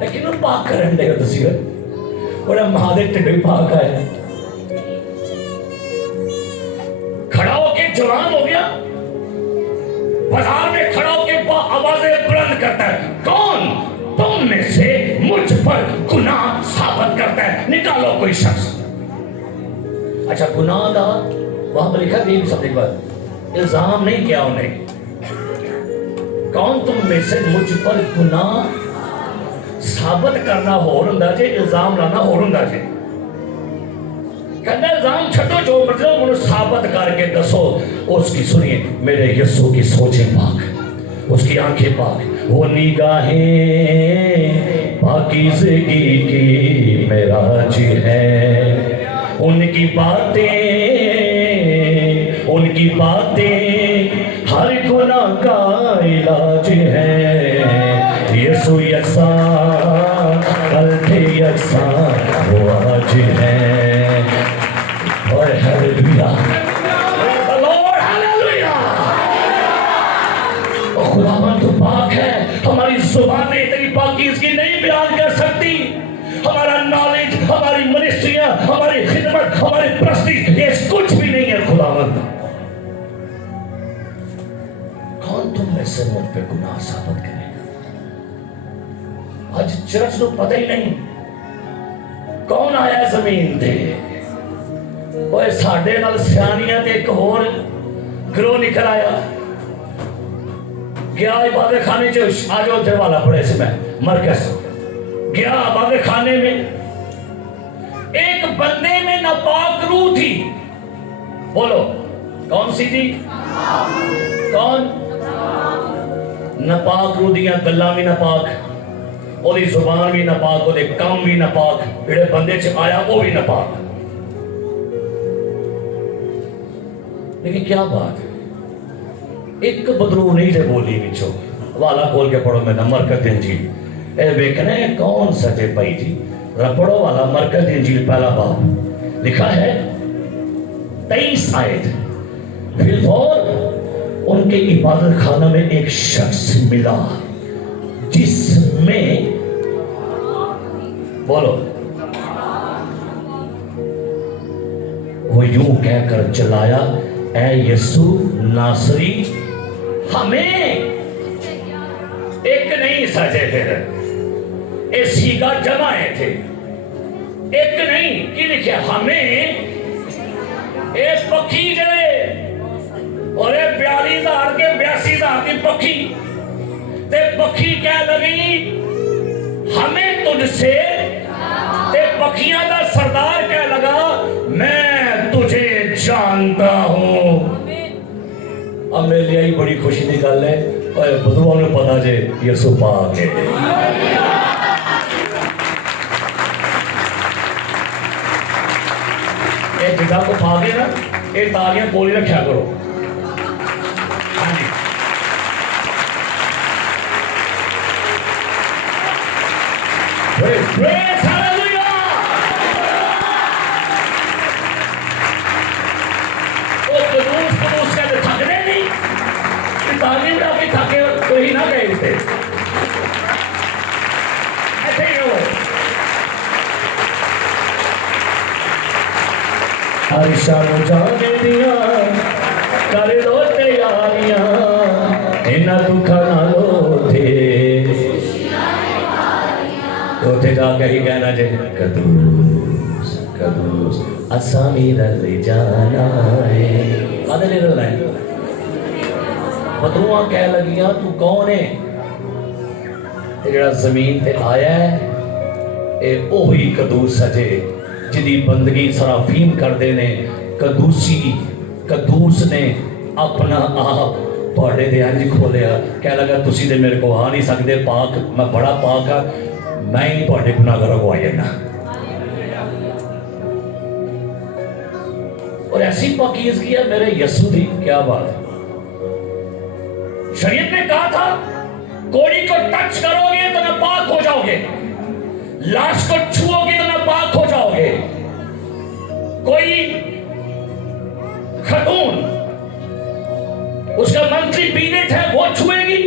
लेकिन पाक करने ले हो तुसी बड़ा महादेव टिड्डे पाक आया, खड़ा होके जवान हो गया, बाजार में खड़ा होके आवाजें बुलंद करता है, कौन तुम में से मुझ पर गुनाह साबित करता है, निकालो कोई शख्स। अच्छा गुनाह का वहां पर लिखा तीन शब्द एक बार, इल्जाम नहीं किया उन्हें, कौन तुम में से मुझ पर गुनाह साबित करना होर हुंदा जे, इल्जाम लाना होर हुंदा जे। कहना इल्जाम छड्डो, जो मतलब उन्हें साबित करके दसो। उसकी सुनिए, मेरे यीशु की सोचें पाक, उसकी आंखें पाक, वो निगाहें पाकीज़गी की मेराज है, उनकी बातें हर गुनाह का इलाज है। यीशु यकसा कल थे यकसा वो आज है। और हालेलुया हालेलुया। खुदावन तो पाक है, हमारी जुबानें तेरी पाकीज़गी नहीं बयान कर सकती, हमारा नॉलेज, हमारी मिनिस्ट्रियां, हमारी खिदमत, हमारी प्रस्ती, ये कुछ भी नहीं है खुदावन। कौन तुम में से मुझ पे गुनाह साबित करेगा? आज चर्च को पता ही नहीं कौन आया जमीन ते, ओए साडे नाल सियानियां ते एक होर गिरोह निकल आया, गया इबादत खाने च, आज वो जवाला पड़े से मैं मरकज गया इबादत खाने में, एक बंदे में नापाक रूह थी। बोलो कौन सी थी? कौन? नापाक रूह दियां गल्लां भी नापाक, ओदी जुबान भी नापाक, ओदे काम भी नापाक, जेड़े बंदे च आया वो भी नापाक। लेकिन क्या बात है, एक बदरू नहीं थे बोली बिचो, वाला खोल के पढ़ो मैं मरकज इंजील, ए वेखना है कौन सचे पाई थी, पढ़ो वाला मरकज इंजील पहला बाब, लिखा है 23 आयत। फिर उनके इबादत खाना में एक शख्स मिला जिसमें, बोलो, वो यूं कहकर चलाया, ऐ यीशु नासरी हमें। एक नहीं सजे फिर इसी का जमाए थे, एक नहीं कि लिखे हमें, एक पक्षी जड़े और 42,000 के 82,000 की पक्षी, ते पक्षी क्या लगी हमें तुझसे, ते पक्षियां का सरदार क्या लगा, मैं तुझे जानता हूं। अब मेरे लिए ही बड़ी खुशी की गल है, और बदरुआ ने पता जे यीशु पाक है। ये जगह को पा के ना, ये तालियां बोली रखा करो। Praise hallelujah! वो कदूस कहते थकने नहीं, तालीम डाके थके कोई ना गए उसे, ऐसे ही हो। शानू जाने दिया कर लो तैयारियां इन्ना दुखा नालो थे तो थे जाके ही कहना जे कदूस कदूस असामी रल जाना है कादे ले रहा है बदरुआ कह लगियां तू कौन है जेड़ा जमीन ते आया है ए ओही कदूस सजे जिदी बंदगी सराफीम करते ने कदूस ने अपना आप तुहाडे दे अंज खोलिया कह लगा तुसी ते मेरे को आ नहीं सकते पाक मैं बड़ा पाक हाँ मैं ही तुहाडे गुनाहगारों को आ जाना और ऐसी पाकीज़गी है मेरे यसू दी क्या बात है शरीयत ने कहा था कोड़ी को टच करोगे तो नापाक हो जाओगे लाश को छुओगे तो नापाक हो जाओगे कोई खतून उसका मंथली पीरियड है वो छुएगी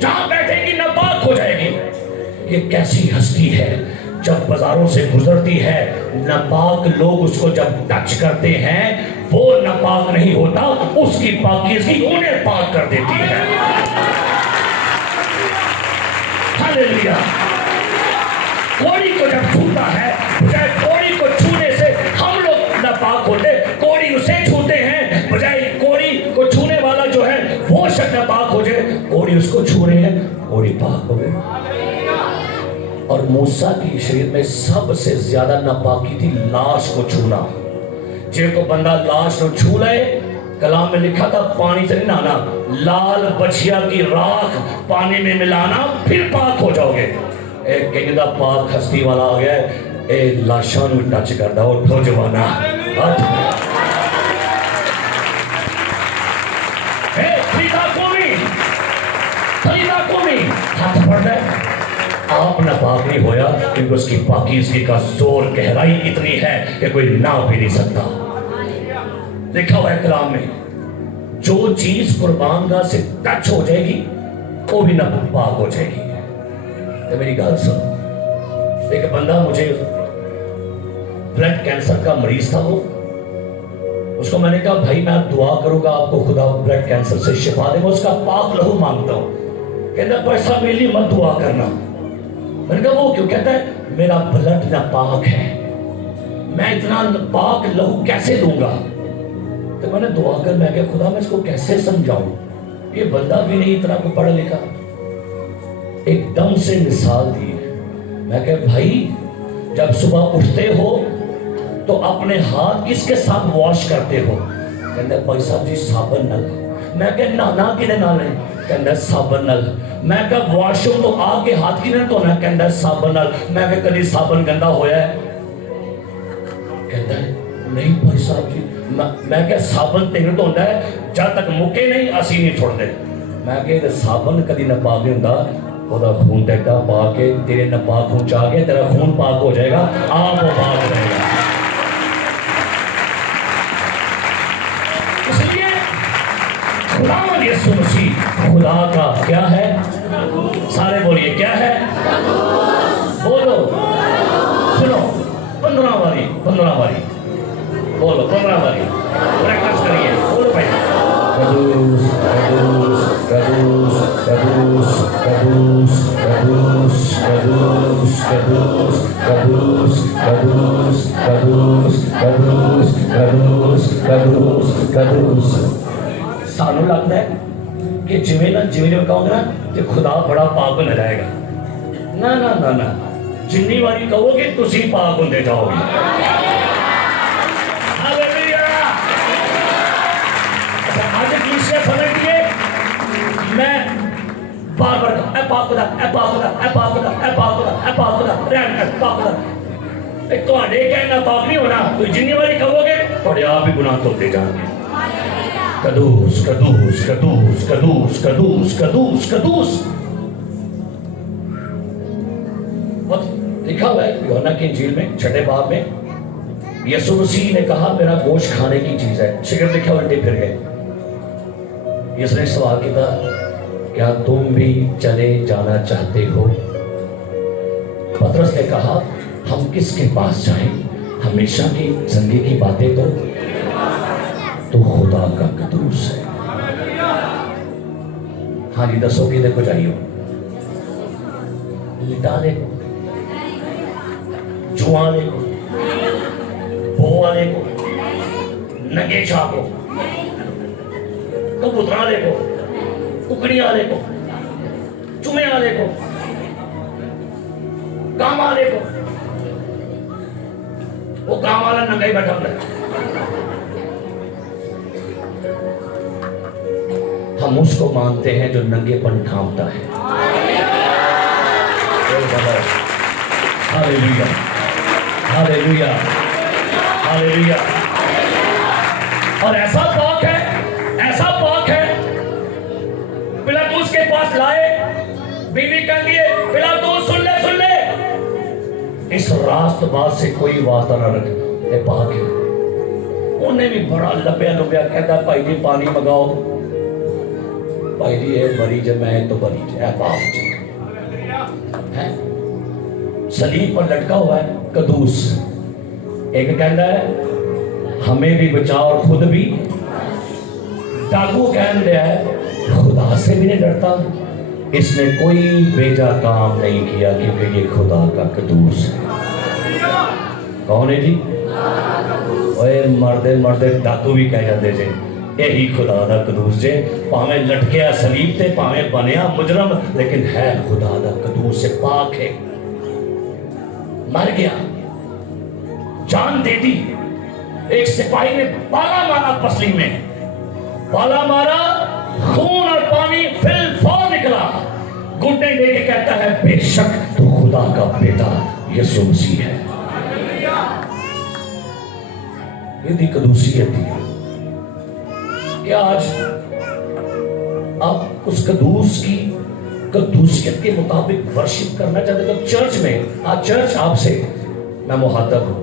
जहां बैठेगी नापाक हो जाएगी ये कैसी हस्ती है जब बाजारों से गुजरती है नापाक लोग उसको जब टच करते हैं वो नापाक नहीं होता उसकी पाकीज़गी उन्हें पाक कर देती है हालेलुया कोड़ी को जब छूता है बजाय कोड़ी को छूने से हम लोग नापाक होते कोड़ी उसे छूते हैं बजाय कोड़ी को छूने वाला जो है वो शख्स नापाक हो जाए कोड़ी उसको छू रहे हैं कोड़ी पाक हो गए और मूसा की शरीयत में सबसे ज्यादा नापाकी थी लाश को छूना जे को बंदा लाश को छू ले कलाम में लिखा था पानी से नहीं नहाना लाल बछिया की राख पानी में मिलाना फिर पाक हो जाओगे एक कहने पाक हस्ती वाला आ गया ए लाशा नू टच करदा उठो जवाना हाथ पड़ता है आप नापाक नहीं होया क्योंकि उसकी पाकीज़गी का जोर गहराई इतनी है कि कोई नाप भी नहीं सकता लिखा हुआ है कलाम में जो चीज कुर्बानगाह से टच हो जाएगी वो भी नापाक हो जाएगी तो मेरी गल सुन एक बंदा मुझे ब्लड कैंसर का मरीज था वो उसको मैंने कहा भाई मैं दुआ करूंगा आपको खुदा ब्लड कैंसर से शिफा दे मैं उसका पाक लहू मांगता हूं कहता पैसा मेरे लिए मत दुआ करना मैंने कहा वो क्यों कहता है मेरा ब्लड नापाक है मैं इतना पाक लहू कैसे दूंगा तो मैंने दुआ कर मैं क्या खुदा मैं इसको कैसे समझाऊं ये बंदा भी नहीं इतना को पढ़ा लिखा एकदम से मिसाल दी मैं कह भाई जब सुबह उठते हो तो अपने हाथ किसके साथ वॉश करते हो कहते भाई साहब जी साबन नल मैं कह नहाना किने नाल है कहता साबन नल मैं कह वॉशरूम तो आके हाथ किने धोना कहता साबन नल मैं कह कभी साबन गंदा होया है कहता है नहीं भाई साहब जी मैं क्या साबन तेन धोंदा है जब तक मुके नहीं असी नहीं छोड़ते मैं क्या साबन कभी नापाक नहीं होता ओदा खून टेढ़ा पा के तेरे नापाक खून चा के तेरा खून पाक हो जाएगा आप वो पाक रहेगा इसलिए खुदा यीशु मसीह खुदा का क्या है सारे बोलिए क्या है बोलो सुनो 15 बारी बोलो 15 बारी प्रैक्टिस करिए बोलो भाई कदूस कदूस कदूस कदूस कदूस कदूस कदूस कदूस कदूस कदूस कदूस कदूस कदूस कदूस सानू लगता है कि जिमें ना कहोगे ना कि खुदा बड़ा पाक बन जाएगा ना ना ना ना जिन्नी बारी कहोगे तुसी पाक होते जाओगे मैं बार बार कहना पाक नहीं होना तो जिन्नी बारी कहोगे थोड़े आप ही गुनाह धोते जाएंगे कदूस कदूस कदूस कदूस कदूस कदूस कदूस लिखा हुआ है यूहन्ना की इंजील में 6 बाब में यीशु मसीह ने कहा मेरा गोश्त खाने की चीज है शिगर लिखा उल्टे फिर गए यीशु ने सवाल किया क्या तुम भी चले जाना चाहते हो पतरस ने कहा हम किसके पास जाएं हमेशा की जिंदगी की बातें तो खुदा का कदूस है। हाँ जी दसो कि देखो जाइयो लिटा ले को, जुआ ले को, बो वाले को, नंगे शाह को, कबूतरा ले को, कुकड़ी वाले को, चुमे वाले को, काम वाले को। वो काम वाला नंगा ही बैठा हुआ है। हम उसको मानते हैं जो नंगेपन थामता है। Hallelujah, hallelujah, hallelujah. और ऐसा पाक है, ऐसा पाक है, पिलातुस के पास लाए, बीवी कहती है पिलातुस सुन ले, सुन ले, इस रास्तबाज से कोई वास्ता ना रख, ये पाक है। उन्हें भी बड़ा लब्या लुब्या कहता भाई जी पानी मंगाओ, भाई जी ये बरी जे मैं तो बरी जे पाप जी है। सलीब पर लटका हुआ है कदूस, एक कहता है हमें भी बचाओ और खुद भी। डाकू कह रहा है खुदा से भी नहीं डरता, इसने कोई बेजा काम नहीं किया क्योंकि ये खुदा का कदूस है। कौन है जी? ओए मरदे मरदे डाकू भी कह जाते जे यही खुदा दा कदूस जे, भावें लटकिया सलीब ते भावें बनया मुजरम, लेकिन है खुदा दा कदूस से पाक है। मर गया, जान दे दी। एक सिपाही ने पाला मारा पसली में, पाला मारा, खून और पानी फिल फौर निकला। घुटने दे के कहता है बेशक तो खुदा का बेटा यीशु मसीह है। यदि कदूसियत थी कि आज आप उस कदूसियत के मुताबिक वर्शिप करना चाहते तो चर्च में, आज चर्च आपसे मैं मुहातब हूं,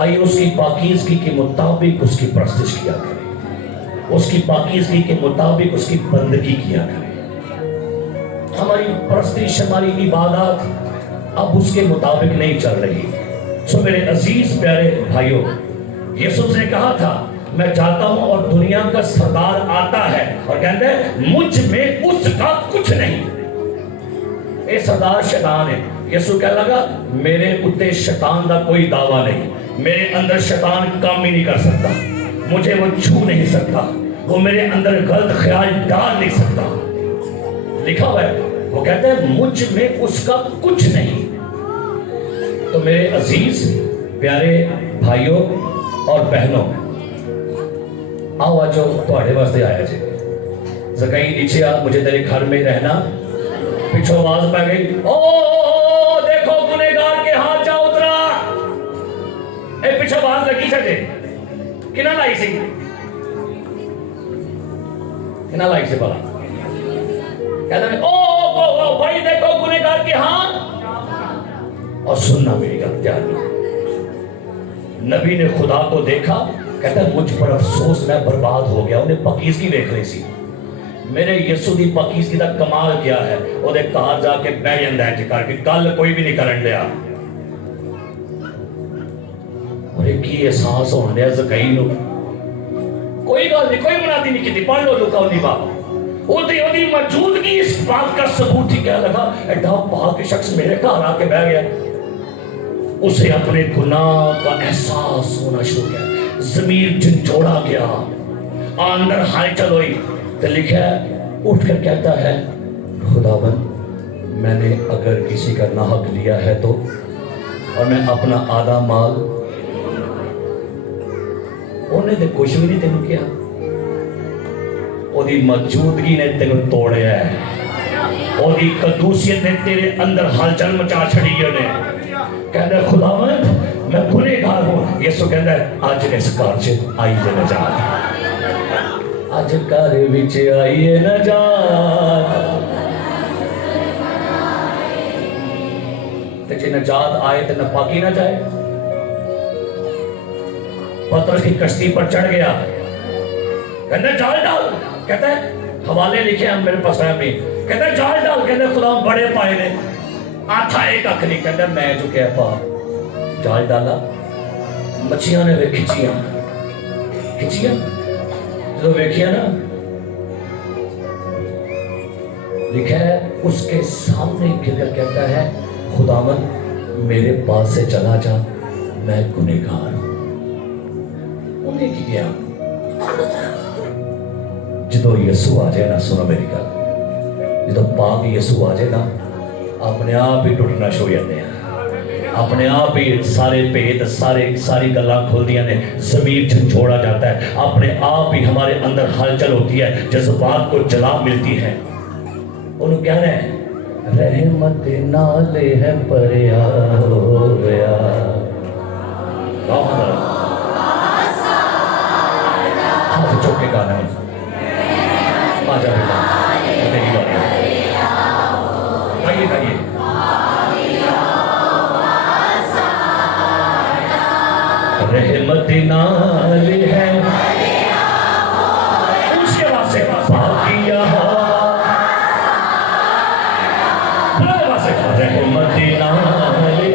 आइए उसकी पाकीज़गी के मुताबिक उसकी परस्तिश किया करें, उसकी पाकीज़गी के मुताबिक उसकी बंदगी किया करें। हमारी परस्तिश, हमारी इबादत अब उसके मुताबिक नहीं चल रही। सो मेरे अजीज प्यारे भाइयों, यीशु ने कहा था मैं जाता हूं और दुनिया का सरदार आता है और कहते हैं मुझ में उसका कुछ नहीं। ये सरदार शैतान है। यीशु कह लगा मेरे उत्ते शैतान का कोई दावा नहीं, मेरे अंदर शैतान काम ही नहीं कर सकता, मुझे वो छू नहीं सकता, वो मेरे अंदर गलत ख्याल डाल नहीं सकता। लिखा हुआ है, वो कहते हैं मुझ में उसका कुछ नहीं। तो मेरे अजीज प्यारे भाइयों और बहनों, आओ आज थोड़े वास्ते आया जी। जकई नीचे आ, मुझे तेरे घर में रहना। पिछो आवाज पै गई, ओ देखो गुनहगार के हाथ जा उतरा। ए पिछो आवाज लगी सके किना लाई सी, किना लाई से भला कहता है ओ भाई देखो गुनहगार के हाथ। और सुनना मेरी गल ध्यान, नबी ने खुदा को देखा, कहता है मुझ पर अफसोस मैं बर्बाद हो गया। उन्हें पाकीज़गी देख रही सी। मेरे यीशु दी पाकीज़गी दा कमाल क्या है, ओदे घर जाके बह जांदा है करके गल कोई भी नहीं करन दिया। और एक ही एहसास होने दिया ज़कई नूं, कोई गल नहीं, कोई मुनादी नहीं की। पढ़ लो लुका उन्नी बाप, ओदी मौजूदगी इस बात का सबूत ही क्या लगा, एडा पाक शख्स मेरे घर आके बह गया। उसे अपने गुनाह का एहसास होना शुरू किया, ज़मीर झंझोड़ा गया, अंदर हलचल हुई। तो लिखा उठ कर कहता है खुदावन मैंने अगर किसी का नाहक लिया है तो, और मैं अपना आधा माल, उन्हें तो कुछ भी नहीं तेन किया, ओदी मौजूदगी ने तेन तोड़िया है, ओदी कदूसियत ने तेरे अंदर हलचल मचा छड़ी ने। कहता है खुदावन मैं गुनहगार हूं। यीशु कहता है आज इस घर च आई जे नजात, आज घर विच आई है नजात। ते जे नजात आए तो नापाकी ना जाए। पतरस की कश्ती पर चढ़ गया, कहता है जाल डाल, कहता है हवाले लिखे हैं मेरे पास में, कहता है जाल डाल, कहता है खुदा बड़े पाए ने आथा एक अख नहीं, कहता मैं जो कह पा जाल डाला, मच्छियां ने वे खिंचियां जो वेखिया ना, लिखा है उसके सामने गिरकर कहता है खुदावन मेरे पास से चला जा, मैं गुनहगार हूं। उन्हें की गया ਜਦੋਂ ਯਿਸੂ ਆ ਜਾਏ ਨਾ, ਸੁਣੋ ਮੇਰੀ ਗੱਲ, ਜਦੋਂ ਪਾਪ ਯਿਸੂ ਆ ਜਾਏ ਨਾ, ਆਪਣੇ ਆਪ ਹੀ ਟੁੱਟਣਾ ਸ਼ੁਰੂ ਹੋ ਜਾਂਦੇ ਆ, अपने आप ही सारे भेद सारी गल्लां खुलदियां ने, ज़मीर झंझोड़ा जाता है, अपने आप ही हमारे अंदर हलचल होती है, जज्बात को जला मिलती है। उन्होंने क्या है, रहमत नाले है परिया हो गया, हाथ चुक के गाना है, आजा बेटा तेरी बारी, गाइए रहमत नाल है उसके वास्ते बाकिया रहमत नाल है।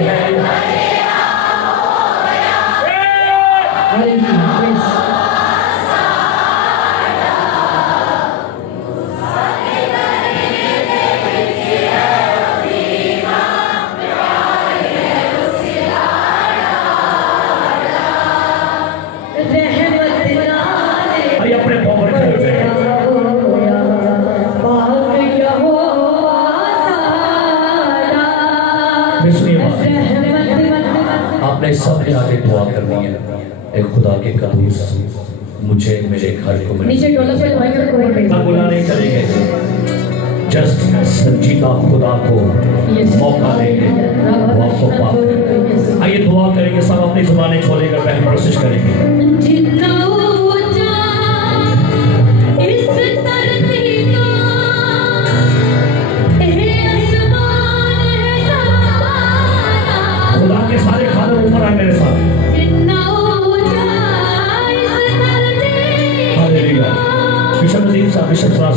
आपने सबके आगे दुआ करनी है, एक खुदा के कदूस मुझे मेरे घर को नीचे बुला नहीं चलेंगे, जस्ट संजीदा खुदा को मौका देंगे, आपको पाप। आइए दुआ करेंगे, सब अपनी जुबानें खोलेकर पहले कोशिश करेंगे। के सारे खाने ऊपर आए मेरे साथ, हालेलुया। बिशप नदीम साहब, बिशप साहब